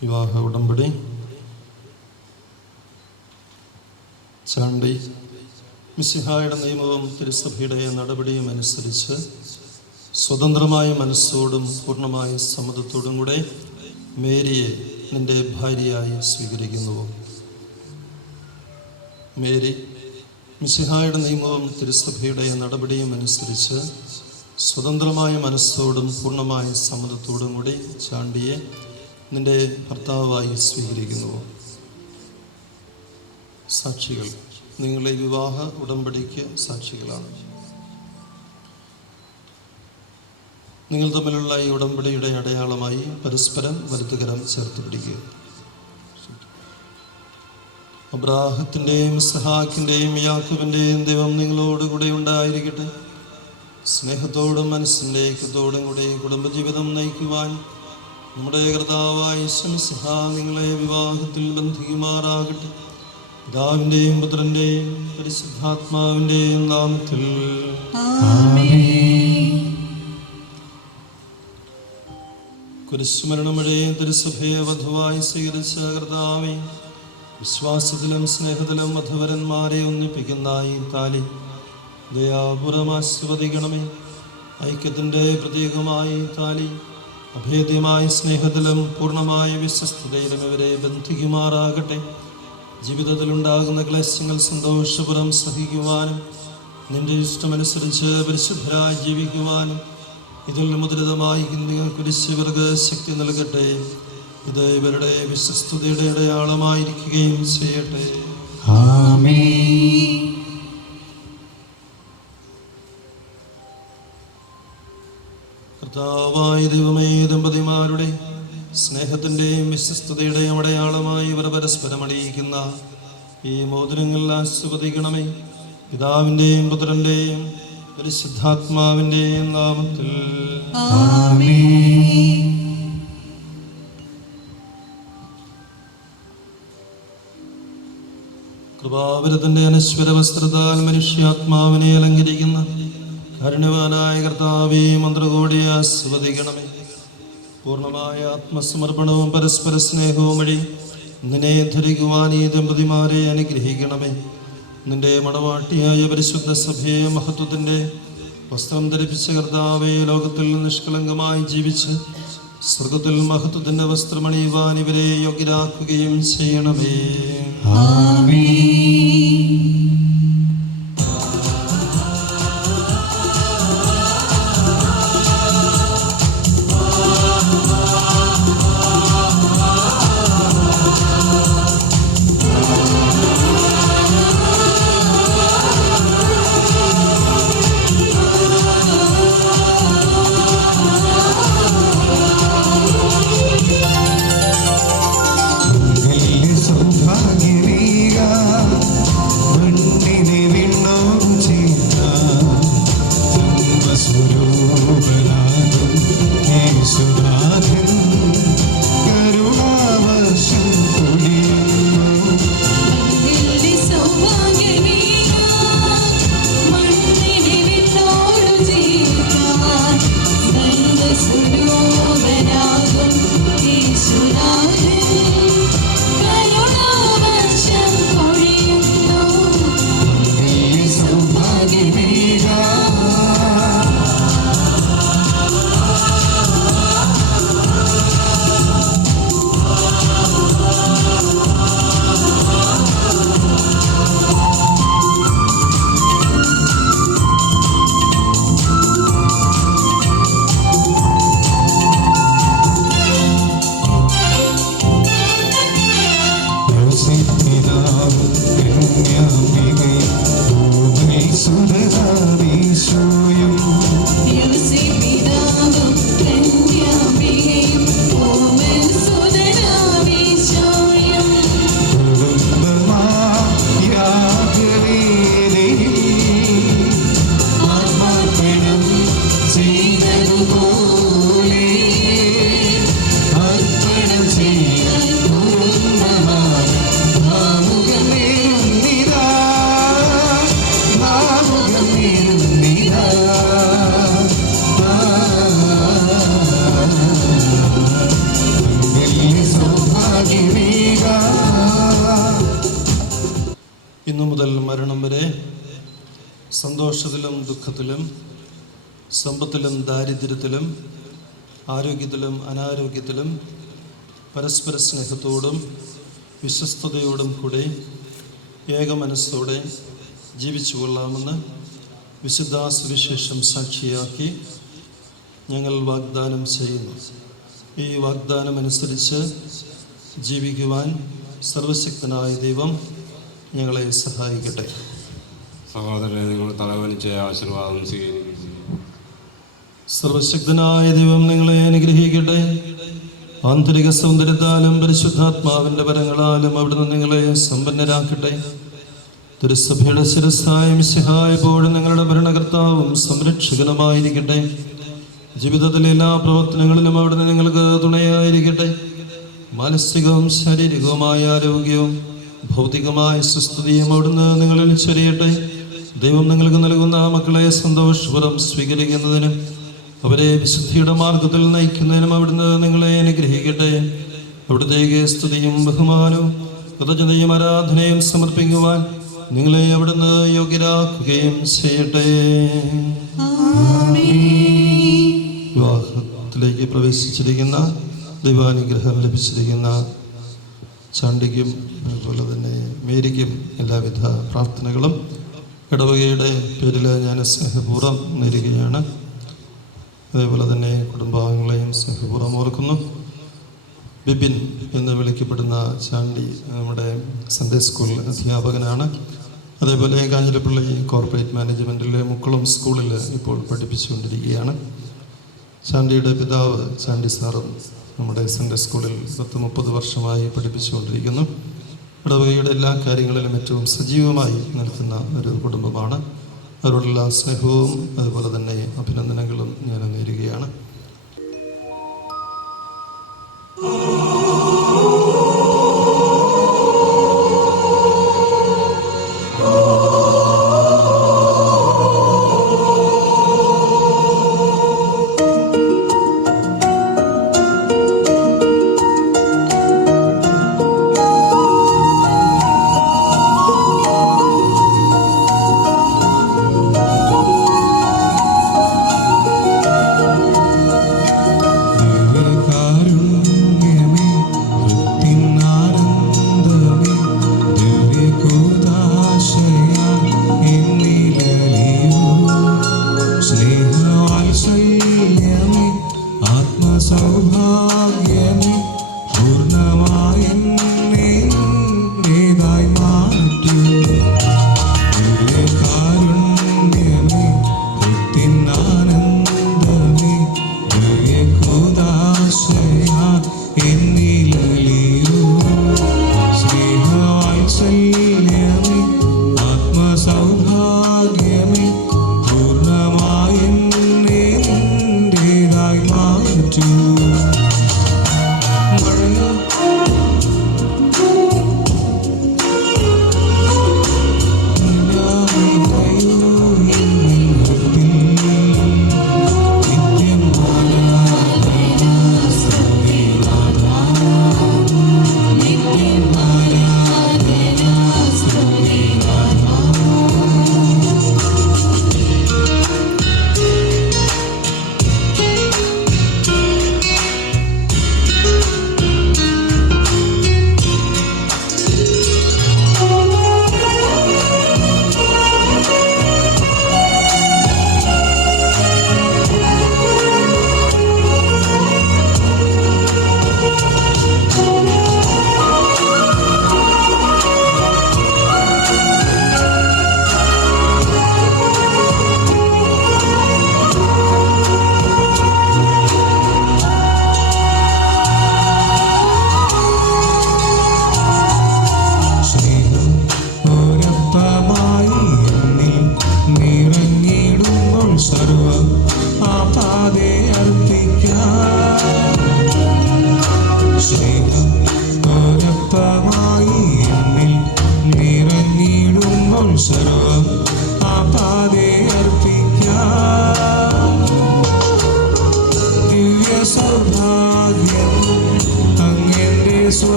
വിവാഹ ഉടമ്പടി. ചാണ്ടി മിശിഹായുടെ നിയമവും തിരുസഭയുടെ നടപടിയും അനുസരിച്ച് സ്വതന്ത്രമായ മനസ്സോടും പൂർണ്ണമായ സമ്മതത്തോടും കൂടെ മേരിയെ നിന്റെ ഭാര്യയായി സ്വീകരിക്കുന്നുവോ? മേരി മിശിഹായുടെ നിയമവും തിരുസഭയുടെ നടപടിയും അനുസരിച്ച് സ്വതന്ത്രമായ മനസ്സോടും പൂർണ്ണമായ സമ്മതത്തോടും കൂടി ചാണ്ടിയെ നിന്റെ ഭർത്താവായി സ്വീകരിക്കുന്നുവോ? സാക്ഷികൾ, നിങ്ങളെ വിവാഹ ഉടമ്പടിക്ക് സാക്ഷികളാണ്. നിങ്ങൾ തമ്മിലുള്ള ഈ ഉടമ്പടിയുടെ അടയാളമായി പരസ്പരം വലതുകരം ചേർത്ത് പിടിക്കുക. അബ്രാഹത്തിൻ്റെയും ഇസ്ഹാക്കിൻ്റെയും യാക്കോബിൻ്റെയും ദൈവം നിങ്ങളോടുകൂടെ ഉണ്ടായിരിക്കട്ടെ. സ്നേഹത്തോടും മനസ്സിൻ്റെ ഐക്യത്തോടും കൂടെ കുടുംബജീവിതം നയിക്കുവാൻ നമ്മുടെ കർത്താവായ യേശു മിശിഹ നിങ്ങളെ വിവാഹത്തിൽ ബന്ധിക്കുമാറാകട്ടെ. പിതാവിൻ്റെയും പുത്രൻ്റെയും പരിശുദ്ധാത്മാവിൻ്റെയും നാമത്തിൽ. കുരിശുമരണമഴയും തിരുസഭയെ വധുവായി സ്വീകരിച്ച കർത്താവേ, വിശ്വാസത്തിലും സ്നേഹത്തിലും വധുവരന്മാരെ ഒന്നിപ്പിക്കുന്ന ഈ താലി ദയാപൂർവം ആശീർവദിക്കണമേ. ഐക്യത്തിൻ്റെ പ്രതീകമായി താലി അഭേദ്യമായ സ്നേഹത്തിലും പൂർണ്ണമായ വിശ്വസ്തതയിലും ഇവരെ ബന്ധിക്കുമാറാകട്ടെ. ജീവിതത്തിലുണ്ടാകുന്ന ക്ലേശങ്ങൾ സന്തോഷപൂർവ്വം സഹിക്കുവാനും നിന്റെ ഇഷ്ടമനുസരിച്ച് പരിശുദ്ധരായി ജീവിക്കുവാനും ഇതിൽ മുദ്രിതമായി കുരിശ് ഇവർക്ക് ശക്തി നൽകട്ടെ. ഇത് ഇവരുടെ വിശ്വസ്തതയുടെ അടയാളമായിരിക്കുകയും ചെയ്യട്ടെ. കർത്താവായ ദൈവമേ, ദമ്പതിമാരുടെ സ്നേഹത്തിൻ്റെയും വിശ്വസ്തതയുടെയും അടയാളമായി ഇവർ പരസ്പരം അണിയിക്കുന്ന ഈ മോതിരങ്ങൾ ആശീർവദിക്കണമേ. പിതാവിൻ്റെയും പുത്രൻ്റെയും പരിശുദ്ധാത്മാവിൻ്റെയും നാമത്തിൽ. കൃപാവരത്തിൻ്റെ അനശ്വര വസ്ത്രത്താൽ മനുഷ്യാത്മാവിനെ അലങ്കരിക്കുന്ന കാരുണ്യവാനായ കർത്താവേ, മന്ത്രകോടിയെ ആസ്വദിക്കണമേ. പൂർണ്ണമായ ആത്മസമർപ്പണവും പരസ്പര സ്നേഹവും വഴി നിന്നെ ധരിക്കുവാൻ ഈ ദമ്പതിമാരെ അനുഗ്രഹിക്കണമേ. നിന്റെ മണവാട്ടിയായ പരിശുദ്ധ സഭയെ മഹത്വത്തിൻ്റെ വസ്ത്രം ധരിപ്പിച്ച കർത്താവേ, ലോകത്തിൽ നിഷ്കളങ്കമായി ജീവിച്ച് സ്വർഗത്തിൽ മഹത്വത്തിൻ്റെ വസ്ത്രമണിയുവാൻ ഇവരെ യോഗ്യരാക്കുകയും ചെയ്യണമേ. സന്തോഷത്തിലും ദുഃഖത്തിലും, സമ്പത്തിലും ദാരിദ്ര്യത്തിലും, ആരോഗ്യത്തിലും അനാരോഗ്യത്തിലും പരസ്പര സ്നേഹത്തോടും വിശ്വസ്തയോടും കൂടി ഏക മനസ്സോടെ ജീവിച്ചു കൊള്ളാമെന്ന് വിശുദ്ധ സുവിശേഷം സാക്ഷിയാക്കി ഞങ്ങൾ വാഗ്ദാനം ചെയ്യുന്നു. ഈ വാഗ്ദാനമനുസരിച്ച് ജീവിക്കുവാൻ സർവശക്തനായ ദൈവം ഞങ്ങളെ സഹായിക്കട്ടെ. സഹോദരനെ, നിങ്ങൾ തലവനിച്ച ആശീർവാദം സ്വീകരിക്കും. സർവശക്തനായ ദൈവം നിങ്ങളെ അനുഗ്രഹിക്കട്ടെ. ആന്തരിക സൗന്ദര്യത്താലും പരിശുദ്ധാത്മാവിൻ്റെ വരങ്ങളാലും അവിടുന്ന് നിങ്ങളെ സമ്പന്നരാക്കട്ടെ. തിരുസഭയുടെ ശിരസ്സായ മിശിഹായ എപ്പോഴും നിങ്ങളുടെ ഭരണകർത്താവും സംരക്ഷകനുമായിരിക്കട്ടെ. ജീവിതത്തിലെ എല്ലാ പ്രവർത്തനങ്ങളിലും അവിടുന്ന് നിങ്ങൾക്ക് തുണയായിരിക്കട്ടെ. മാനസികവും ശാരീരികവുമായ ആരോഗ്യവും ഭൗതികമായ സുസ്ഥിതിയും അവിടുന്ന് നിങ്ങളിൽ ചൊരിയട്ടെ. ദൈവം നിങ്ങൾക്ക് നൽകുന്ന മക്കളെ സന്തോഷപൂർവ്വം സ്വീകരിക്കുന്നതിനും അവരെ വിശുദ്ധിയുടെ മാർഗത്തിൽ നയിക്കുന്നതിനും അവിടുന്ന് നിങ്ങളെ അനുഗ്രഹിക്കട്ടെ. അവിടുത്തേക്ക് സ്തുതിയും ബഹുമാനവും കൃതജ്ഞതയും ആരാധനയും സമർപ്പിക്കുവാൻ നിങ്ങളെ അവിടുന്ന് യോഗ്യരാക്കുകയും ചെയ്യട്ടെ. വിവാഹത്തിലേക്ക് പ്രവേശിച്ചിരിക്കുന്ന, ദൈവാനുഗ്രഹം ലഭിച്ചിരിക്കുന്ന ചാണ്ടിക്കും അതുപോലെ തന്നെ മേരിക്കും എല്ലാവിധ പ്രാർത്ഥനകളും ഇടവകയുടെ പേരിൽ ഞാൻ സ്നേഹപൂർവ്വം നേരുകയാണ്. അതേപോലെ തന്നെ കുടുംബാംഗങ്ങളെയും സ്നേഹപൂർവ്വം ഓർക്കുന്നു. ബിബിൻ എന്ന് വിളിക്കപ്പെടുന്ന ചാണ്ടി നമ്മുടെ സൺഡേ സ്കൂൾ അധ്യാപകനാണ്. അതേപോലെ കാഞ്ഞിരപ്പള്ളി കോർപ്പറേറ്റ് മാനേജ്മെൻറ്റിലെ മുക്കുളം സ്കൂളിൽ ഇപ്പോൾ പഠിപ്പിച്ചുകൊണ്ടിരിക്കുകയാണ്. ചാണ്ടിയുടെ പിതാവ് ചാണ്ടി സാറും നമ്മുടെ സൺഡേ സ്കൂളിൽ 30 വർഷമായി പഠിപ്പിച്ചുകൊണ്ടിരിക്കുന്നു. ഇടവകയുടെ എല്ലാ കാര്യങ്ങളിലും ഏറ്റവും സജീവമായി നിൽക്കുന്ന ഒരു കുടുംബമാണ്. അവരോടുള്ള സ്നേഹവും അതുപോലെ തന്നെ അഭിനന്ദനങ്ങളും ഞാൻ നേരുകയാണ്.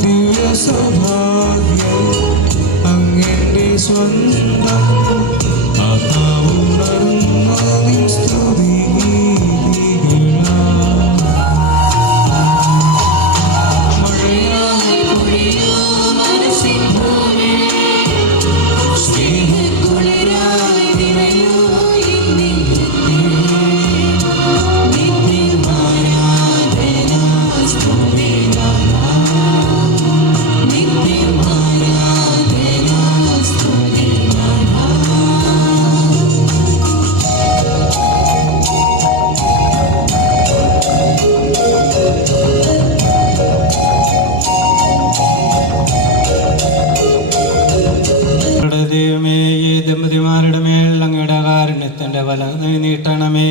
ദിവ്യ സൗഭാഗ്യം അങ്ങേന്റെ സ്വന്തം നീട്ടണമേ.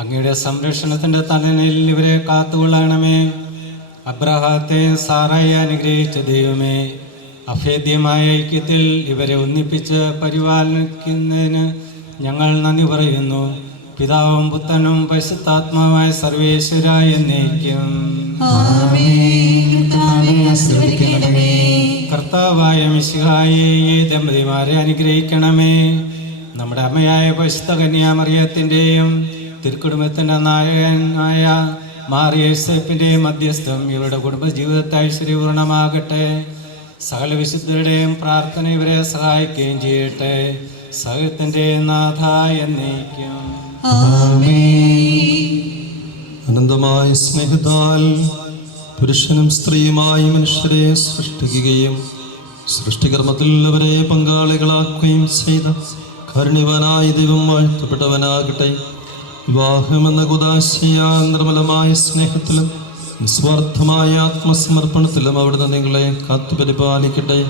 അങ്ങയുടെ സംരക്ഷണത്തിൻ്റെ തണലിൽ ഇവരെ കാത്തുകൊള്ളണമേ. അബ്രഹാത്തെ സാറായി അനുഗ്രഹിച്ച ദൈവമേ, അഭേദ്യമായ ഐക്യത്തിൽ ഇവരെ ഒന്നിപ്പിച്ച് പരിപാലിക്കുന്നതിന് ഞങ്ങൾ നന്ദി പറയുന്നു. പിതാവും പുത്രനും പരിശുദ്ധാത്മാവായ സർവേശ്വര എന്നേക്കും. കർത്താവായ മിശിഹായെ ഈ ദമ്പതിമാരെ അനുഗ്രഹിക്കണമേ. നമ്മുടെ അമ്മയായ പരിശുദ്ധ കന്യാമറിയത്തിൻ്റെയും തിരുക്കുടുംബത്തിൻ്റെ നായകനായ മാറിയേസേപ്പിൻ്റെയും മധ്യസ്ഥം ഇവരുടെ കുടുംബജീവിതത്തെ ഐശ്വര്യപൂർണമാകട്ടെ. സകല വിശുദ്ധരുടെയും പ്രാർത്ഥന ഇവരെ സഹായിക്കുകയും ചെയ്യട്ടെ. സകലത്തിൻ്റെ നാഥ എന്നേക്കും. അനന്തമായ സ്നേഹത്താൽ പുരുഷനും സ്ത്രീയുമായി മനുഷ്യരെ സൃഷ്ടിക്കുകയും സൃഷ്ടികർമ്മത്തിൽ അവരെ പങ്കാളികളാക്കുകയും ചെയ്ത കാരുണ്യവാനായ ദൈവം വാഴ്ത്തപ്പെട്ടവനാകട്ടെ. വിവാഹമെന്ന കുദാശയാ നിർമ്മലമായ സ്നേഹത്തിലും നിസ്വാർത്ഥമായ ആത്മസമർപ്പണത്തിലും അവിടുന്ന് നിങ്ങളെ കാത്തുപരിപാലിക്കട്ടെ.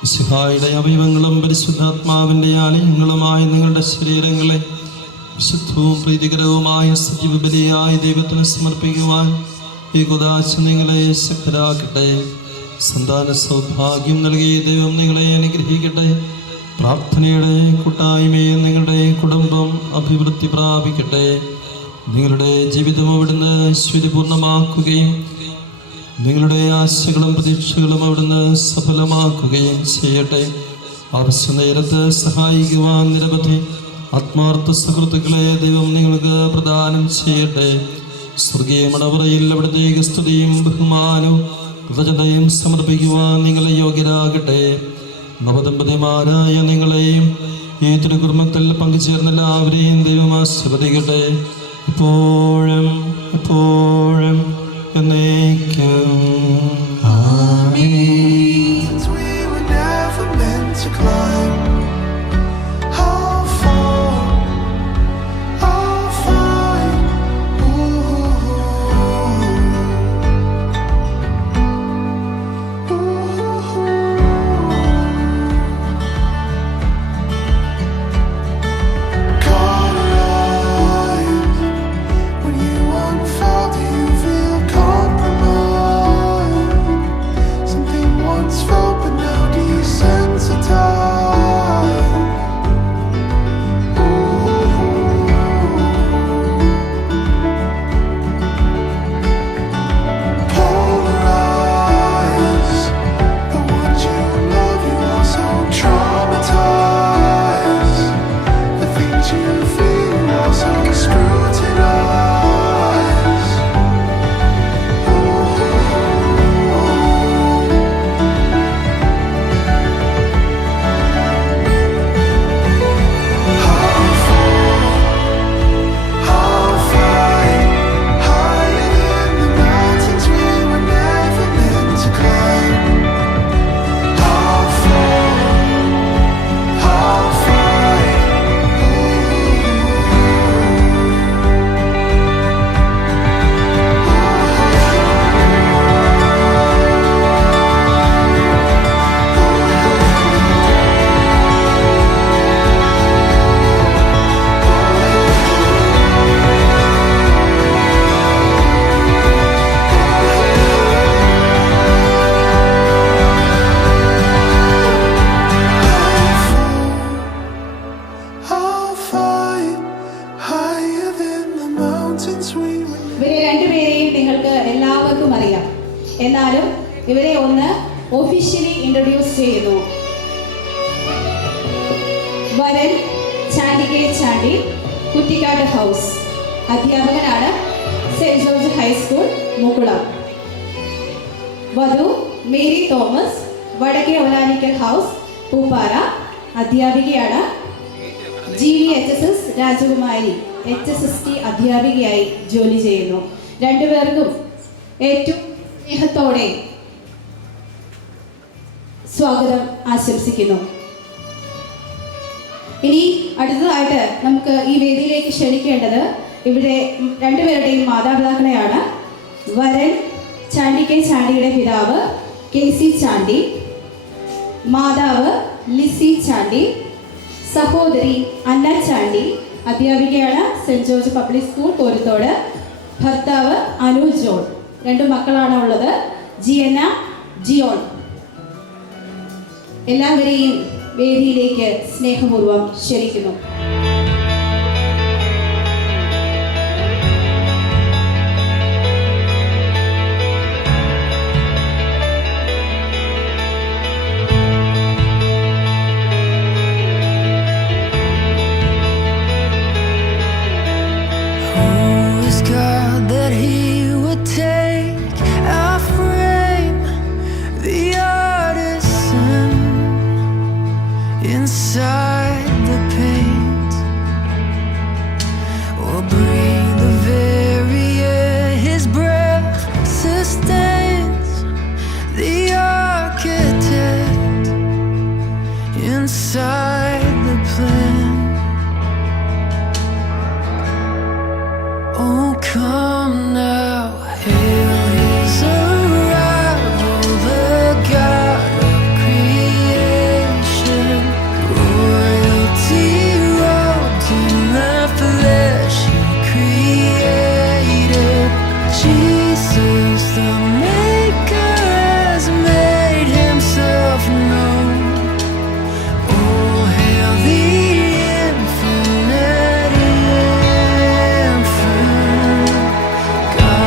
മിശിഹായുടെ അവയവങ്ങളും പരിശുദ്ധാത്മാവിൻ്റെ ആലയങ്ങളുമായ നിങ്ങളുടെ ശരീരങ്ങളെ വിശുദ്ധവും പ്രീതികരവുമായ സജീവബലിയായ ദൈവത്തിന് സമർപ്പിക്കുവാൻ ഈ കുദാശ നിങ്ങളെ ശക്തരാക്കട്ടെ. സന്താന സൗഭാഗ്യം നൽകിയ ദൈവം നിങ്ങളെ അനുഗ്രഹിക്കട്ടെ. പ്രാർത്ഥനയുടെ കൂട്ടായ്മയിൽ നിങ്ങളുടെ കുടുംബം അഭിവൃദ്ധി പ്രാപിക്കട്ടെ. നിങ്ങളുടെ ജീവിതം അവിടുന്ന് ഐശ്വര്യപൂർണ്ണമാക്കുകയും നിങ്ങളുടെ ആശകളും പ്രതീക്ഷകളും അവിടുന്ന് സഫലമാക്കുകയും ചെയ്യട്ടെ. ആവശ്യ നേരത്ത് സഹായിക്കുവാൻ നിരവധി ആത്മാർത്ഥ സുഹൃത്തുക്കളെ ദൈവം നിങ്ങൾക്ക് പ്രദാനം ചെയ്യട്ടെ. സ്വർഗീയ മണവറയിൽ അവിടുത്തെ സ്തുതിയും ബഹുമാനവും കൃതജ്ഞതയും സമർപ്പിക്കുവാൻ നിങ്ങളെ യോഗ്യരാകട്ടെ. നവദമ്പതിമാരായ നിങ്ങളെയും ഈ തിരുകുടുംബത്തിൽ പങ്കുചേർന്ന എല്ലാവരെയും ദൈവം ആശീർവദിക്കട്ടെ, ഇപ്പോഴും എപ്പോഴും എന്നേക്കും. Since we were never meant to climb, how far, I'll find. Caught alive when you unfurl, do you feel compromised? Something once felt but now desensitized. Polarized, the ones you love, you also traumatize. The things you feel, you also scrutinize. I'll fly higher than the mountains we were never meant to climb. I'll fly. I'll fly higher than the mountains we were. ഇവരെ രണ്ടുപേരെയും നിങ്ങൾക്ക് എല്ലാവർക്കും അറിയാം. എന്നാലും ഇവരെ ഒന്ന് officially introduce ചെയ്യുന്നു. വരൻ ചാണ്ടി കെ ചാണ്ടി, കുറ്റിക്കാട് ഹൗസ്, അധ്യാപകനാണ്, സെന്റ് ജോർജ് ഹൈസ്കൂൾ, മുകുളം. വധു മേരി തോമസ്, വടക്കേ ഒലാനിക്കൽ ഹൗസ്, പൂപ്പാറ, അധ്യാപികയാണ്. GVHSS രാജകുമാരി HSST അധ്യാപികയായി ജോലി ചെയ്യുന്നു. രണ്ടുപേർക്കും ഏറ്റവും സ്നേഹത്തോടെ സ്വാഗതം ആശംസിക്കുന്നു. ഇനി അടുത്തതായിട്ട് നമുക്ക് ഈ വേദിയിലേക്ക് ക്ഷണിക്കേണ്ടത് ഇവിടെ രണ്ടുപേരുടെയും മാതാപിതാക്കളെയാണ്. വരൻ ചാണ്ടി കെ ചാണ്ടിയുടെ പിതാവ് KC ചാണ്ടി, മാതാവ് ലിസി ചാണ്ടി, സഹോദരി അന്ന ചാണ്ടി, അധ്യാപികയാണ്, Saint George public school Koruthode. ഭർത്താവ് അനു ജോൺ. 2 മക്കളാണ് ഉള്ളത്, ജിയന, ജിയോൺ. എല്ലാവരെയും വേദിയിലേക്ക് സ്നേഹപൂർവ്വം ക്ഷണിക്കുന്നു. God that He would take our frame, the artisan inside the paint, or breathe the very air His breath sustains, the architect inside the plan. Oh, come now, hail His arrival, the God of creation. Royalty robed in the flesh He created. Jesus, the Maker, has made Himself known. Oh, hail the infinite infant, God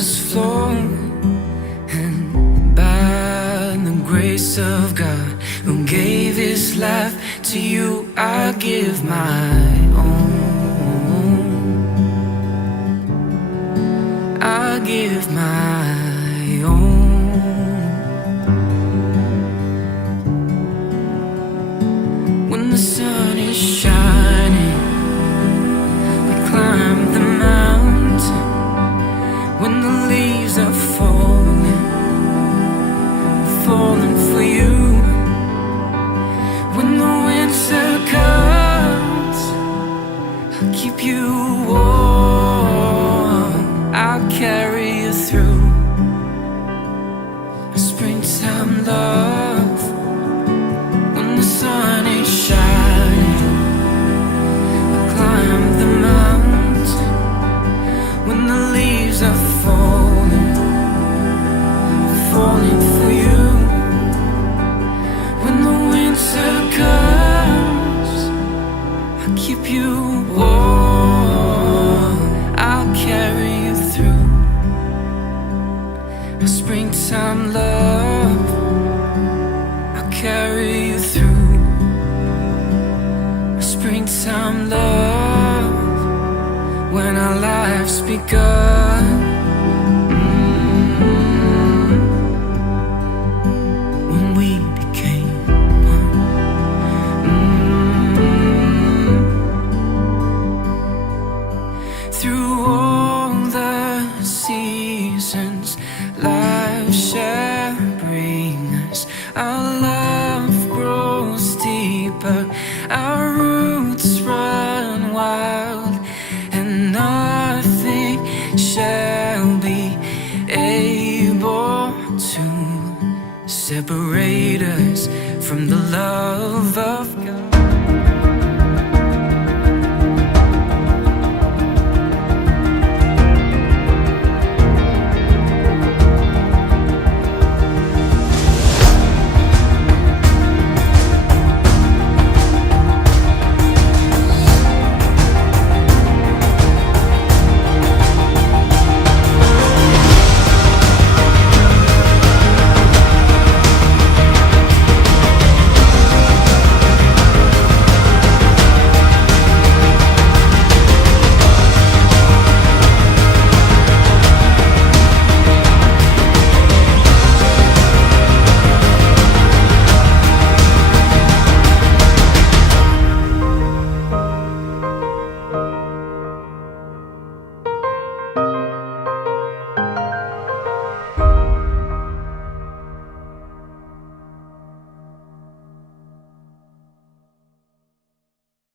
was flawed, and by the grace of God who gave his life to you, I give my own. I give my own. When the sun is shining, we climb the mountain. When the leaves are falling, falling for you. When the winter comes, I'll keep you warm. I'll carry you through a springtime love. When the sun is shining, I'll climb the mountain. When the leaves are falling, falling for you. When the winter comes, I'll keep you warm. I'll carry you through a springtime love. I'll carry you through a springtime love. When our lives begun, when we became one. Through all the seasons life shall bring us, our love grows deeper, our roots run wild, and nothing shall be able to separate us from the love of God.